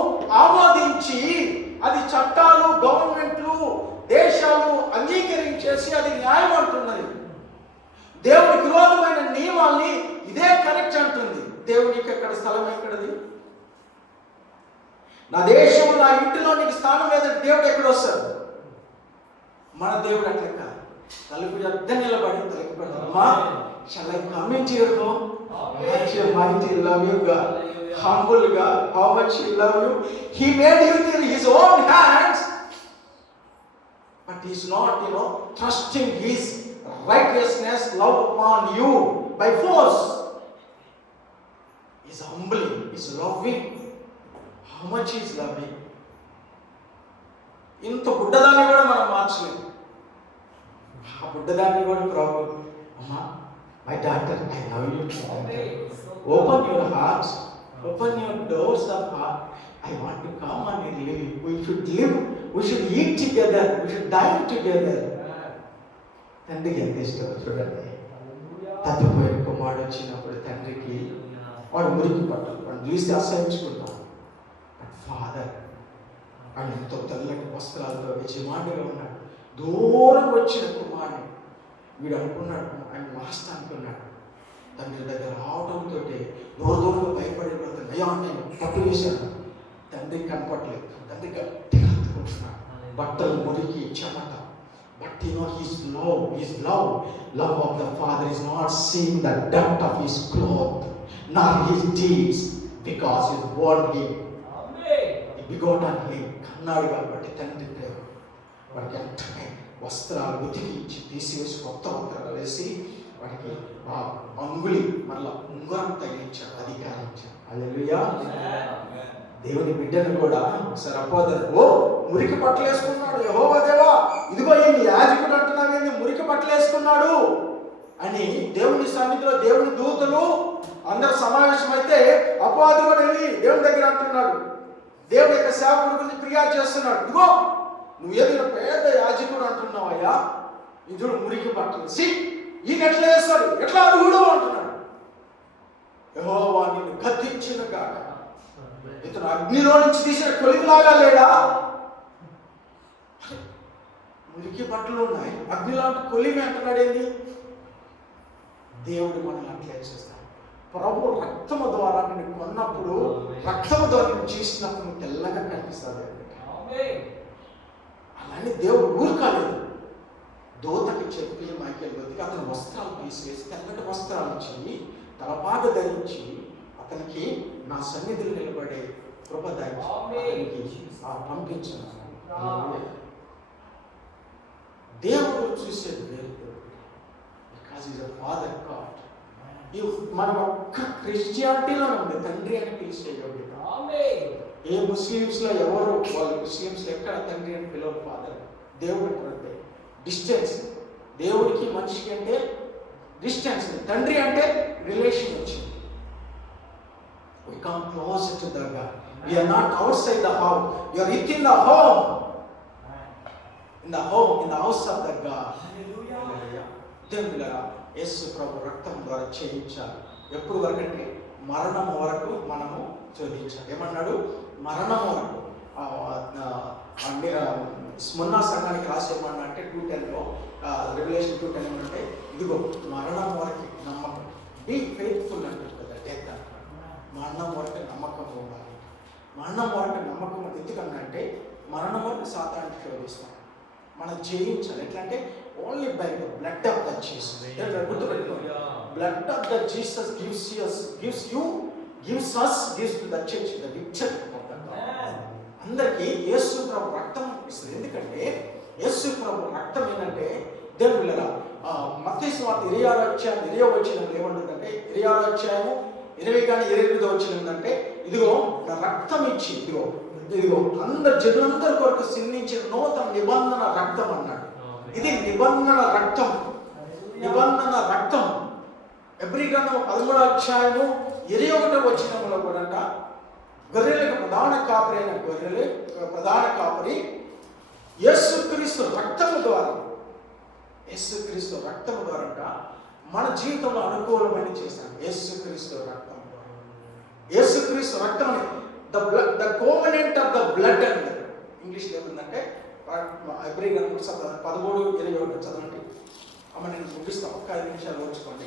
ఆమోదించి, అది చట్టాలు, గవర్నమెంట్లు, దేశాలు అంగీకరించేసి అది న్యాయం అంటున్నది. దేవునికి విరోధమైన నియమాల్ని ఇదే కరెక్ట్ అంటుంది. దేవునికి ఎక్కడ స్థలం ఎక్కడది? నా దేశం, నా ఇంటిలో నీకు స్థానం లేదంటే దేవుడు ఎక్కడ వస్తాడు? మన దేవుడు అట్లా కాదు. తలుపు యొద్ద నిలబడి తలుపు పెడతాడు. అమ్మా, shall I come into your home? What your mighty love you God. Humble God, how much He love you. He made you in His own hands. But He's not, trusting His righteousness, love upon you by force. He's humbling, He's loving. How much He's loving. ఇంత బుడ్డదాన్ని కూడా మనం మార్చలేము. ఆ బుడ్డదాన్ని కూడా ప్రభు, అమ్మా, my daughter, I love you. Open your hearts, open your doors of heart. I want to come and live. We should live, we should eat together, we should dine together. తండ్రికి ఎంత ఇష్టమో చూడండి. తప్పిపోయిన కుమారుడు వచ్చినప్పుడు తండ్రికి వాడు మురికి పట్టాలి, వాడు చూసి అసహించుకుంటాడు. బట్ ఫాదర్ వాడు ఎంతో తెల్లటి వస్త్రాలతో యజమానిగా ఉన్నాడు. దూరం వచ్చిన కుమారుడు వీడు అనుకున్నాడు, ఆయన లాస్ట్ అనుకున్నాడు. తండ్రి దగ్గర రావడంతో దూరంగా భయపడి అయ్యా నేను పట్టు వేశాను. తండ్రికి కనపడలేదు. తండ్రి గట్టిగా హత్తుకుంటున్నాడు. బట్టలు మురికి చెమట. But his love of the Father is not seeing the dirt of his cloth, nor his deeds, because he born him. He begotten him. కన్నాడు కాబట్టి తండ్రి ప్రేమ. వాడికి వెంటనే వస్త్రాలు ఉతికించి తీసివేసి కొత్త వస్త్రాలు వేసి వాడికి ఆ అంగుళి మళ్ళా ఉంగరం తగిలించాడు, అధికారం ఇచ్చాడు. హల్లెలూయా. దేవుని బిడ్డను కూడా ఒకసారి అపోదరు, ఓ మురికి బట్టలు వేసుకున్నాడు, యెహోవా దేవా ఇదిగో ఈయన యాజకుడు అంటున్నావేంది, మురికి బట్టలు వేసుకున్నాడు అని దేవుని సన్నిధిలో దేవుని దూతలు అందరు సమావేశమైతే అపవాది కూడా వెళ్ళి దేవుని దగ్గర అంటున్నాడు, దేవుని యొక్క సేవకుడి గురించి ఫిర్యాదు చేస్తున్నాడు. ఇదిగో నువ్వు ఏదైనా పేద యాజకుడు అంటున్నావయ్యా, ఇది మురికి బట్టలు ఈయన ఎట్లా వేస్తాడు, ఎట్లా అర్హుడు అంటున్నాడు. యెహోవా నిన్ను గద్దించిన గాక, ఇతను అగ్నిలో నుంచి తీసిన కొలిమిలాగా లేడా? మురికి బట్టలు ఉన్నాయి, అగ్ని లాంటి కొలిమి అంటున్నాడు. ఏంది? దేవుడు మనల్ని అట్లా చేస్తాడు. ప్రభు రక్తము ద్వారా నిన్ను కొన్నప్పుడు, రక్తము ద్వారా నిన్ను చేసినప్పుడు నువ్వు తెల్లగా కనిపిస్తుంది. అలానే దేవుడు ఊరుకాలేదు. దూతకి చెప్పి మైకేల్ వద్దకు అతని వస్త్రాలు తీసివేసి తెల్లటి వస్త్రాలు ఇచ్చి తలపాట ధరించి అతనికి నా సన్నిధిలో నిలబడే కృప దయచేసి పంపించాను. దేవుడు చూసేది వేరు. Because is a father God. మనం ఒక్క క్రిస్టియానిటీలోనే ఉంది తండ్రి అని పిలిచేయగలిగాం. ఏ ముస్లిమ్స్లో ఎవరు వాళ్ళు ముస్లిమ్స్లో ఎక్కడ తండ్రి అని పిలవరు ఫాదర్. దేవుడు అంటే డిస్టెన్స్. దేవుడికి మనిషికి అంటే డిస్టెన్స్. తండ్రి అంటే రిలేషన్ వచ్చింది. We come closer to the God. We are not outside the house. We are within the home. In the home, in the house of the God. Hallelujah. దేవుడా యేసు ప్రభు రక్తం ద్వారా చేయించాలి. ఎప్పుడు వరకు అంటే మరణం వరకు మనము చోదించాలి. ఏమన్నాడు? మరణం వరకు. స్మరణ సంఘానికి రాసి ఏమన్నా అంటే 2:10లో రెవల్యూషన్ 2:10 ఏమంటే ఇదిగో మరణం వరకు నమ్మకం. బీ ఫెయిత్ఫుల్ అంటారు కదా. డెత్ మరణం వరకు నమ్మకం పోవాలి. మరణం వరకు నమ్మకం ఎందుకన్నా మరణం వరకు సాతాన్ని శోధిస్తాం. మనం జయించాలి. ఎట్లా అంటే only by the blood of the Jesus. Blood of the Jesus gives to the church the victory. అందరికీ యేసు ప్రభు రక్తం ఇస్తుంది. ఎందుకంటే యేసు ప్రభు రక్తం ఏంటంటే దేవుని పిల్లల మత్తయి సువార్త 26వ అధ్యాయం 20వ వచనం ఏమంటుందంటే 26వ అధ్యాయము 20 కానీ 28వ వచనం ఏంటంటే ఇదిగో నా రక్తం ఇచ్చి ఇదిగో అందరు జనులందరి కొరకు సిందించిన నూతన నిబంధన రక్తం అన్నాడు. ఇది నిబంధన రక్తం. నిబంధన రక్తం. ఎబ్రీ గ్రంథం 13వ అధ్యాయము 21వ వచనంలో కూడా గొర్రెలకు ప్రధాన కాపరి అయిన ప్రధాన కాపరి యేసుక్రీస్తు రక్తము ద్వారా మన జీవితంలో అనుకూలమైన చేశాను. యేసుక్రీస్తు రక్తం ద్వారా. యేసుక్రీస్తు రక్తం the covenant of the blood అని ఇంగ్లీష్లో ఏముందంటే ఎబ్రీ గ్రంథం 13:21 చదవండి. అమ్మ నేను ముగిస్తాను, ఒక్క 5 నిమిషాలు ఓర్చుకోండి.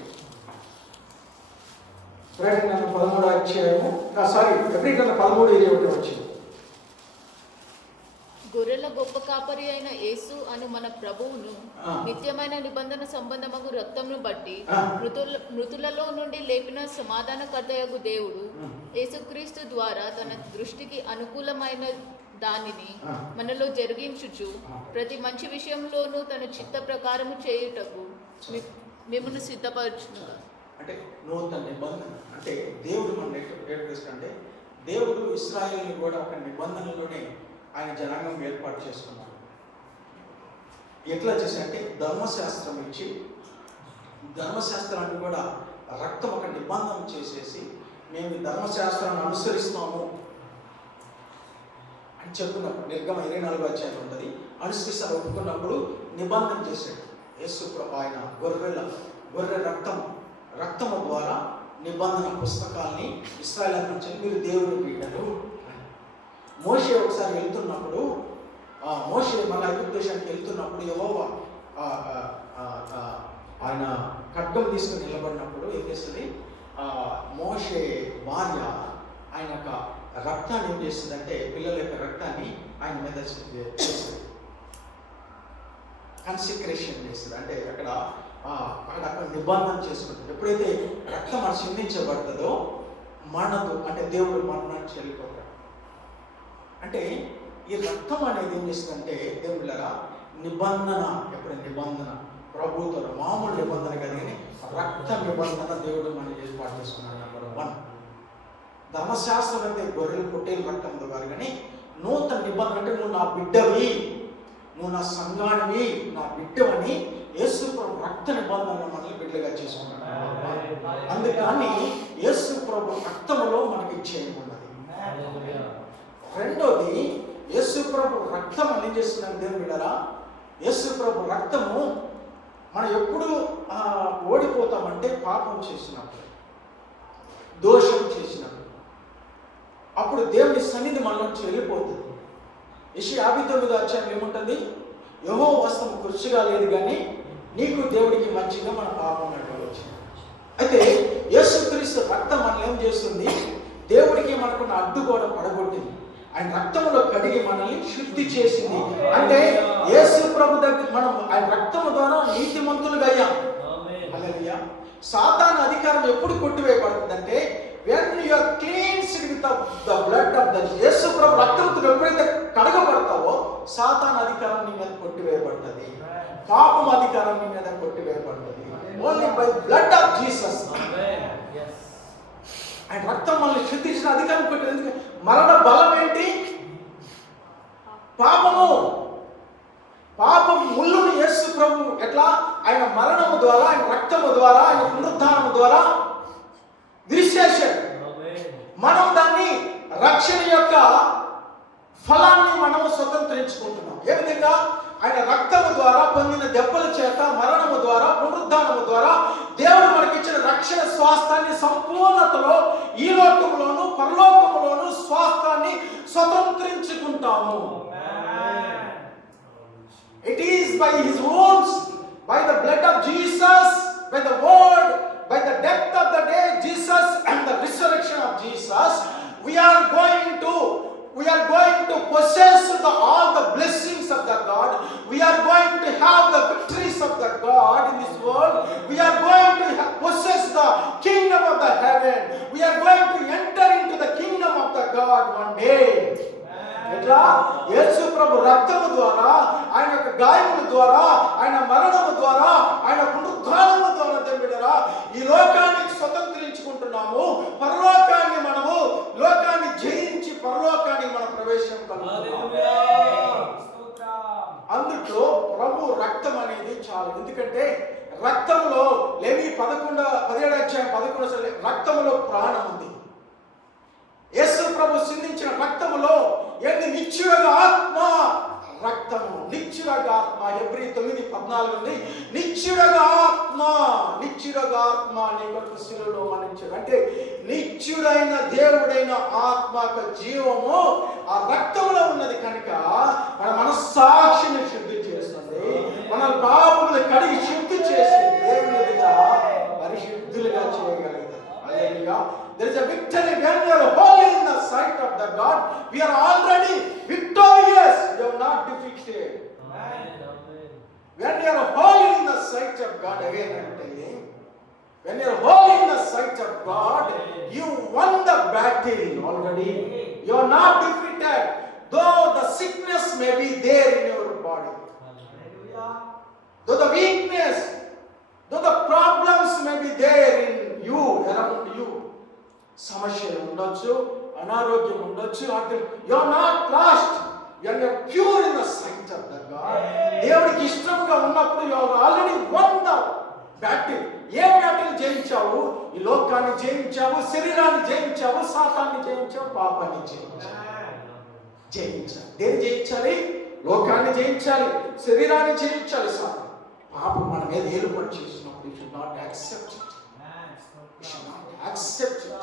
ప్రకటన 13వ అధ్యాయము ఎబ్రీ గ్రంథం 13:21 వచ్చింది. గొర్రెల గొప్ప కాపరి అయిన యేసు అను మన ప్రభువును నిత్యమైన నిబంధన సంబంధమగు రక్తమును బట్టి మృతులలో నుండి లేపిన సమాధానకర్తయగు దేవుడు యేసుక్రీస్తు ద్వారా తన దృష్టికి అనుకూలమైన దానిని మనలో జరిగించుచు ప్రతి మంచి విషయంలోనూ తన చిత్త ప్రకారము చేయుటకు మిమ్మల్ని సిద్ధపరచునుగా. అంటే నూతన నిబంధన అంటే దేవుడు మన అంటే దేవుడు ఇశ్రాయేలుని కూడా ఒక నిబంధనలోనే ఆయన జనాంగం ఏర్పాటు చేసుకున్నాడు. ఎట్లా చేశారంటే ధర్మశాస్త్రం ఇచ్చి ధర్మశాస్త్రాన్ని కూడా రక్తం ఒక నిబంధన చేసేసి మేము ఈ ధర్మశాస్త్రాన్ని అనుసరిస్తాము అని చెప్పుకున్నప్పుడు నిర్గమ 24 అధ్యాయం ఉంటుంది. అనుసరిస్తారు ఒప్పుకున్నప్పుడు నిబంధన చేశాడు యేసు ఆయన గొర్రె రక్తము ద్వారా నిబంధన పుస్తకాల్ని ఇశ్రాయేలు నుంచి మీరు దేవుని బిడ్డలు. మోషే ఒకసారి వెళ్తున్నప్పుడు మోషే మన ఐగుప్తు దేశానికి వెళ్తున్నప్పుడు యెహోవా ఆయన ఖడ్గం తీసుకుని నిలబడినప్పుడు ఏం చేస్తుంది, మోషే భార్య ఆయన యొక్క రక్తాన్ని ఏం చేస్తుందంటే పిల్లల యొక్క రక్తాన్ని ఆయన మీద చేస్తుంది, కన్సిక్రేషన్ చేస్తుంది. అంటే అక్కడ నిబంధన చేసుకుంటుంది. ఎప్పుడైతే రక్తం అది చిందించబడుతుందో మరణదు అంటే దేవుడు మరణాన్ని చెల్లిపోతాడు. అంటే ఈ రక్తం అనేది ఏం చేస్తుందంటే దేవుళ్ళరా నిబంధన, ఎప్పుడు నిబంధన ప్రభుత్వ మామూలు నిబంధన కానీ రక్త నిబంధన దేవుడు మనం ఏర్పాటు చేసుకున్నాడు. నెంబర్ 1 ధర్మశాస్త్రం అయితే గొర్రెలు పొట్టేలు రక్తం ద్వారా, కానీ నూతన నిబంధన అంటే నువ్వు నా బిడ్డవి, నువ్వు నా సంఘానివి, నా బిడ్డవని యేసు ప్రభు రక్త నిబంధన మనల్ని బిడ్డగా చేసుకున్నాడు. అందుకని యేసు ప్రభు రక్తములో మనకి చేయకున్నది. రెండోది యేసు ప్రభు రక్తం ఏం చేస్తున్నాడు దేవుని బిడ్డరా, యేసు ప్రభు రక్తము మనం ఎప్పుడు ఓడిపోతామంటే పాపం చేసినప్పుడు, దోషం చేసినప్పుడు, అప్పుడు దేవుని సన్నిధి మన నుంచి వెళ్ళిపోతుంది. యెషయా 59 అధ్యాయం ఏముంటుంది, యెహోవా వస్త్రం కుర్చీగా లేదు కానీ నీకు దేవుడికి మంచిగా మన పాపం వచ్చింది. అయితే యేసుక్రీస్తు రక్తం మనల్ని ఏం చేస్తుంది, దేవుడికి మనకున్న అడ్డుగోడ పడగొట్టింది. ఆయన రక్తంలో కడిగి మనల్ని శుద్ధి చేసింది. అంటే యేసు ప్రభు దగ్గర మనం ఆయన రక్తము ద్వారా నీతిమంతులుగా అయ్యాం. హల్లెలూయా. సాతాను అధికారం ఎప్పుడు కొట్టివేయబడుతుందంటే when you are cleansed with the blood of the యేసు ప్రభు రక్తంతో ఎప్పుడైతే కడగబడతావో సాతాను అధికారం నీ మీద కొట్టివేయబడుతుంది, పాపం అధికారం నీ మీద కొట్టివేయబడుతుంది. Only by blood of Jesus. ఆయన రక్తం మనల్ని శుద్ధించిన అధికారం కొట్టింది. మరణ బలం ఏంటి, పాపము. పాపం ముళ్ళుని యేసు ప్రభు ఎట్లా ఆయన మరణము ద్వారా, ఆయన రక్తము ద్వారా, ఆయన పునరుద్ధానము ద్వారా విరిచేశాడు. మనం దాన్ని రక్షణ యొక్క ఫలాన్ని మనము స్వతంత్రించుకుంటున్నాం. ఏ విధంగా ఆయన రక్తము ద్వారా పొందిన దెబ్బల చేత, మరణము ద్వారా, పునరుద్ధానము ద్వారా దేవుడు మనకిచ్చిన రక్షణ స్వాస్థాన్ని సంపూర్ణతలో ఈ లోకములోను పరలోకములోను స్వాస్థాన్ని స్వతంత్రించుకుంటాము. It is by his wounds, by the blood of Jesus, by the word, by the death of the day Jesus and the resurrection of Jesus, we are going to possess all the blessings of the God. We are going to have the victories of the God in this world. We are going to possess the kingdom of the heaven. We are going to enter into the kingdom of the God one day. ఎట్లా యేసు ప్రభు రక్తము ద్వారా, ఆయన యొక్క గాయముల ద్వారా, ఆయన మరణము ద్వారా, ఆయన పునరుద్ధానము ద్వారా దేవుడా ఈ లోకాన్ని స్వతంత్రించుకుంటున్నాము. పరలోకాన్ని మనము లోకాన్ని జయించి పరలోకానికి మన ప్రవేశం కలుగుతున్నాము. అందులో ప్రభు రక్తం అనేది చాలా, ఎందుకంటే రక్తంలో లేవి 17 అధ్యాయం 11 రక్తములో ప్రాణం ఉంది. యేసు ప్రభు సిందించిన రక్తములో ఏంటి, నిత్యుడగా ఆత్మ రక్తము, నిత్యుడగా ఆత్మ. హెబ్రీ 9:14 ఉంది, నిత్యుడగా ఆత్మ నీ కొరకు శిలువలో మరణించాడు. అంటే నిత్యుడైన దేవుడైన ఆత్మ యొక్క జీవము ఆ రక్తంలో ఉన్నది కనుక మన మనస్సాక్షిని శుద్ధి చేస్తుంది, మన పాపములు కడిగి శుద్ధి చేసి దేవుని ఎదుట పరిశుద్ధులుగా చేయగలుగుతాం. హల్లెలూయా. there is a victory when we are holy in the sight of the God. We are already victorious. We are not defeated. When you are holy in the sight of God, again I am telling, when you are holy in the sight of God, you won the battle already. You are not defeated. Though the sickness may be there in your body, though the weakness, though the problems may be there in you, around you, సమస్యలు ఉండొచ్చు, అనారోగ్యం ఉండొచ్చు, you are not lost. You are pure in the sight of the God. దేవుడికి ఇష్టంగా ఉన్నప్పుడు you have already won the battle. ఏ battle జయించావు? ఈ లోకాన్ని జయించావు, శరీరాన్ని జయించావు, సాతాన్ని జయించావు, పాపాన్ని జయించాలి. దేన్ని జయించాలి? లోకాన్ని జయించాలి, శరీరాన్ని జయించాలి. సాతాను పాపం మన మీద ఏలుబడి చేసినప్పుడు you should not accept it. We should not accept it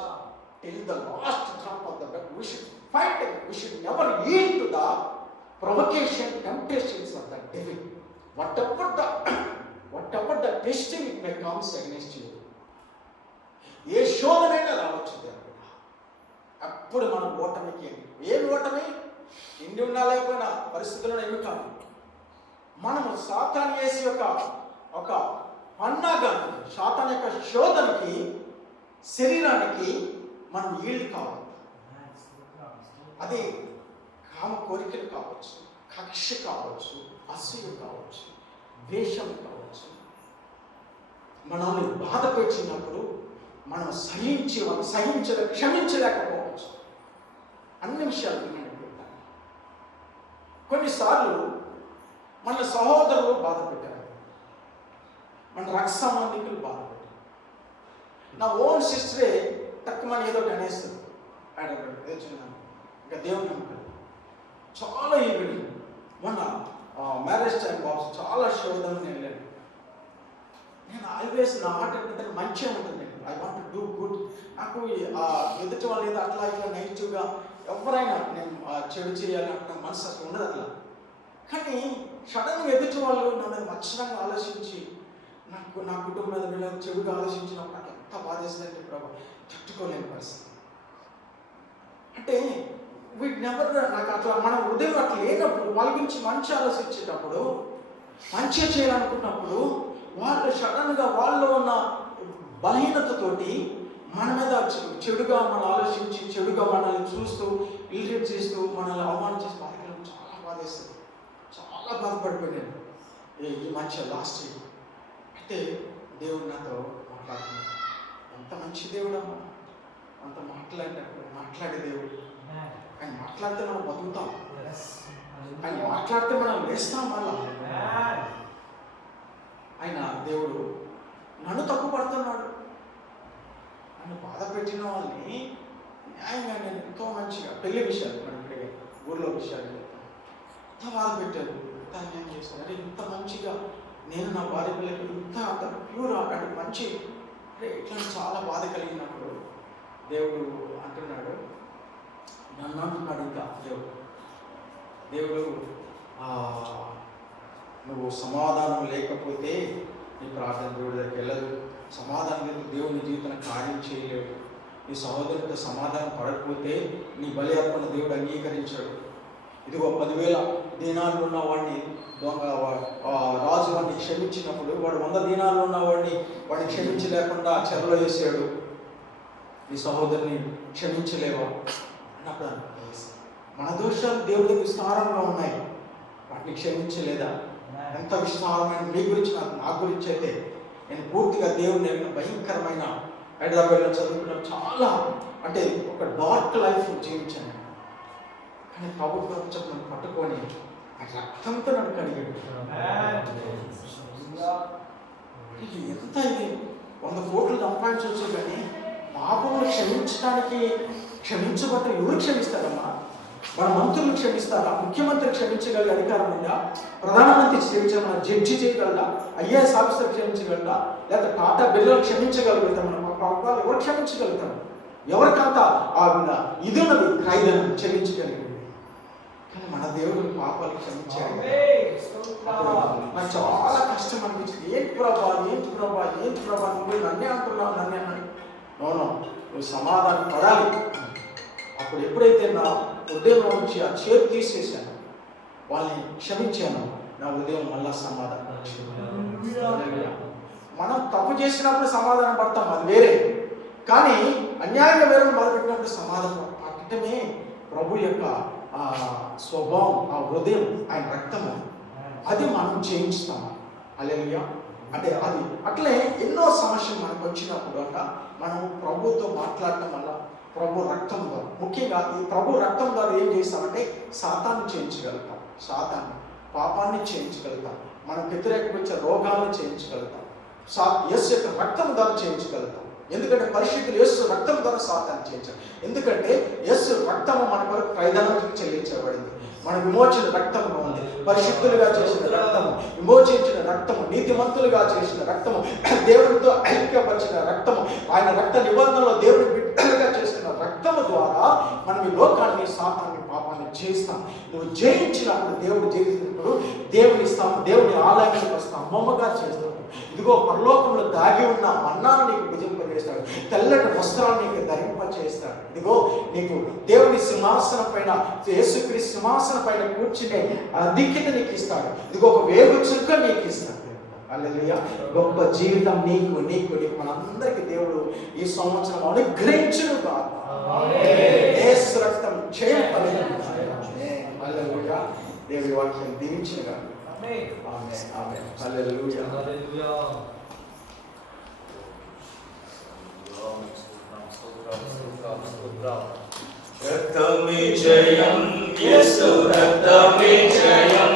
till the last drop of the blood. We should fight it. We should never yield to the provocation, temptations of the devil. Whatever the testing it may comes against you. ఏ శోధనైనా రావచ్చు దేవుడు. అప్పుడు మనం ఓటమికి ఏమి ఓటమి? ఇండి ఉన్నా లేకపోయినా పరిస్థితుల్లో ఏమి కాదు. మనము సాతాను యేసు ఒక పన్నాగాన్ని, సాతాను యొక్క శోధనకి, శరీరానికి మనం ఈల్డ్ కావాలి. అది కామ కోరికలు కావచ్చు, కక్ష కావచ్చు, అసూయ కావచ్చు, ద్వేషం కావచ్చు. మనల్ని బాధ పెట్టినప్పుడు మనం క్షమించలేకపోవచ్చు. అన్ని విషయాలు విన్నాను. కొన్నిసార్లు మన సహోదరులు బాధ పెట్టారు, మన రక్త సంబంధికులు బాధ పెట్టారు. నా ఓన్ సిస్టరే తక్కువ ఏదో అనేస్తుంది, ఇంకా దేవుని నమ్మకం చాలా ఈవిడి. మొన్న మ్యారేజ్ టైం బాక్స్ చాలా శోధన వెళ్ళాను. నేను ఆల్వేస్ నా హార్ట్ అంటే మంచిగా ఉంటుంది. I want to do good. నాకు ఎదుటి వాళ్ళు ఏదో అట్లా ఇట్లా నెగిటివ్గా ఎవరైనా నేను చెడు చేయాలి అంటే మనసు అసలు ఉండదు అట్లా. కానీ సడన్గా ఎదుటి వాళ్ళు నన్ను మచ్చరంగా ఆలోచించి నా కుటుంబం మీద వీళ్ళని చెడుగా ఆలోచించినప్పుడు నాకు ఎంత బాధేస్తుందంటే ప్రభు తట్టుకోలేని పరిస్థితి. అంటే వీటి నెవర్ నాకు అట్లా మన హృదయం అట్లా లేనప్పుడు, వాళ్ళ గురించి మంచి ఆలోచించేటప్పుడు, మంచిగా చేయాలనుకున్నప్పుడు వాళ్ళు సడన్గా వాళ్ళు ఉన్న బలహీనతతోటి మన మీద చెడుగా మనం ఆలోచించి, చెడుగా మనల్ని చూస్తూ, ఇరిటేట్ చేస్తూ, మనల్ని అవమానం చేసి బాధపడడం చాలా బాధేస్తుంది. చాలా బాధపడిపోయాను ఈ మంచి లాస్ట్ ఇయర్. అయితే దేవుడు నాతో మాట్లాడుతున్నాడు. ఎంత మంచి దేవుడు అమ్మా, అంత మాట్లాడే దేవుడు. ఆయన మాట్లాడితే మనం బతుకుతాం, ఆయన మాట్లాడితే మనం లేస్తాం. మళ్ళా ఆయన దేవుడు నన్ను తప్పు పడుతున్నాడు. నన్ను బాధ పెట్టిన వాళ్ళని న్యాయంగా నేను ఎంతో మంచిగా పెళ్లి విషయాలు, మనం ఇక్కడికి ఊర్లో విషయాలు ఎంత బాధ పెట్టారు, ఎంత అన్యాయం చేశారు. అంటే ఇంత మంచిగా నేను నా భార్య పిల్లలకి అంత ప్యూర్ అంటే మంచి, అంటే ఇట్లా చాలా బాధ కలిగినప్పుడు దేవుడు అంటున్నాడు, నన్ను అంటున్నాడు ఇంకా దేవుడు నువ్వు సమాధానం లేకపోతే నీ ప్రార్థన దేవుడి దగ్గరికి వెళ్ళదు. సమాధానం లేదు, దేవుని జీవితంలో కార్యం చేయలేడు. నీ సహోదరుడితో సమాధానం పడకపోతే నీ బలి అర్పణ దేవుడు అంగీకరించాడు. ఇదిగో 10,000 దీనాలు ఉన్నవాడిని రాజు వాడిని క్షమించినప్పుడు వాడు 100 దీనాలు ఉన్నవాడిని క్షమించలేకుండా చెరలో వేసాడు. నీ సహోదరుని క్షమించలేవా అన్నప్పుడు మన దోషాలు దేవుడి విస్తారంగా ఉన్నాయి, వాటిని క్షమించలేదా? ఎంత విస్తారమైన మీ గురించి నా గురించి అయితే నేను పూర్తిగా దేవుని భయంకరమైన హైదరాబాద్లో చదువుకున్న చాలా అంటే ఒక డార్క్ లైఫ్ జీవించాను. కానీ ప్రభుత్వం నన్ను పట్టుకొని ఆ రక్తంతో నన్ను కడిగాడు. ఎంత ఇది 100 కోట్లు సంపాదించవచ్చు, కానీ పాపములు క్షమించబట్ట ఎవరు క్షమిస్తారమ్మా? మన మంత్రులు క్షమిస్తారా? ముఖ్యమంత్రి క్షమించగలిగే అధికారం ఉందా? ప్రధానమంత్రి క్షమించగల, జడ్జి చేయగలరా? ఐఏఎస్ ఆఫీసర్ క్షమించగలరా? లేదా టాటా బిర్లా క్షమించగలుగుతాం? మన పాపాలు ఎవరు క్షమించగలుగుతారు? ఎవరికంత ఇది ఉన్నది ఖైదనం క్షమించగలిగింది. కానీ మన దేవుడు పాపాలు క్షమించాడు. నాకు చాలా కష్టం అనిపించింది. ఏంటి ప్రభా నువ్వు నన్నే అంటున్నావు, నన్నే అన్నాడు. నోనో నువ్వు సమాధానం పడాలి. అప్పుడు ఎప్పుడైతే నా హృదయంలో నుంచి ఆ చేరు తీసేసాను, వాళ్ళని క్షమించాను, నా హృదయం మళ్ళా సమాధానం వచ్చింది. మనం తప్పు చేసినప్పుడు సమాధానం పడతాం, అది వేరే. కానీ అన్యాయంగా వేరే మొదలుపెట్టినప్పుడు సమాధానం పట్టడమే ప్రభు యొక్క స్వభావం, ఆ హృదయం, ఆయన రక్తము, అది మనం చేయించుతాము. హల్లెలూయా. అంటే అది అట్లే ఎన్నో సమస్యలు మనకు వచ్చినప్పుడు అంట మనం ప్రభుతో మాట్లాడటం వల్ల ప్రభు రక్తం ద్వారా, ముఖ్యంగా ఈ ప్రభు రక్తం ద్వారా ఏం చేస్తామంటే సాతాన్ని చేయించగలుగుతాం, సాతాన్ని పాపాన్ని చేయించగలుగుతాం, మనకు వ్యతిరేకంగా వచ్చే రోగాలను చేయించగలుగుతాం, యేసు యొక్క రక్తం ద్వారా చేయించగలుగుతాం. ఎందుకంటే పరిశుద్ధులు యేసు రక్తం ద్వారా సాతాన్ని చేయించారు. ఎందుకంటే యేసు రక్తము మన కొరకు క్రైదనానికి చెల్లించబడింది, మన విమోచన రక్తంగా ఉంది. పరిశుద్ధులుగా చేసిన రక్తము, విమోచించిన రక్తము, నీతిమంతులుగా చేసిన రక్తము, దేవుడితో ఐక్యపరిచిన రక్తము, ఆయన రక్త నిబంధనలో దేవుడి బిడ్డలుగా చేసిన రక్తము ద్వారా మనం ఈ లోకాన్ని, సాతాన్ని, పాపాన్ని జయిస్తాం. నువ్వు జయించినప్పుడు, దేవుడు జయించినప్పుడు దేవుని ఆలయానికి స్తంభముగా చేస్తావు. ఇదిగో పరలోకంలో దాగి ఉన్న మన్నాను నీకు భుజింపజేస్తాడు, తెల్లటి వస్త్రాలు నీకు ధరింపజేస్తాడు. ఇదిగో నీకు దేవుని సింహాసనం పైన, యేసుక్రీస్తు సింహాసనం పైన కూర్చునే అధిక్యత నీకు ఇస్తాడు. ఇదిగో ఒక వేగు చుక్క నీకు ఇస్తాడు. హల్లెలూయా. గొప్ప జీవితం నీకు మనందరికీ దేవుడు ఈ సంవత్సరం అనుగ్రహించును కాదు. యేసు రక్తం చేయబడింది. హల్లెలూయా. దేవుడి వాక్యం దీవించుగా. ఆమేన్. ఆమేన్. హల్లెలూయా. హల్లెలూయా. రక్తమే జయం, యేసు రక్తమే జయం.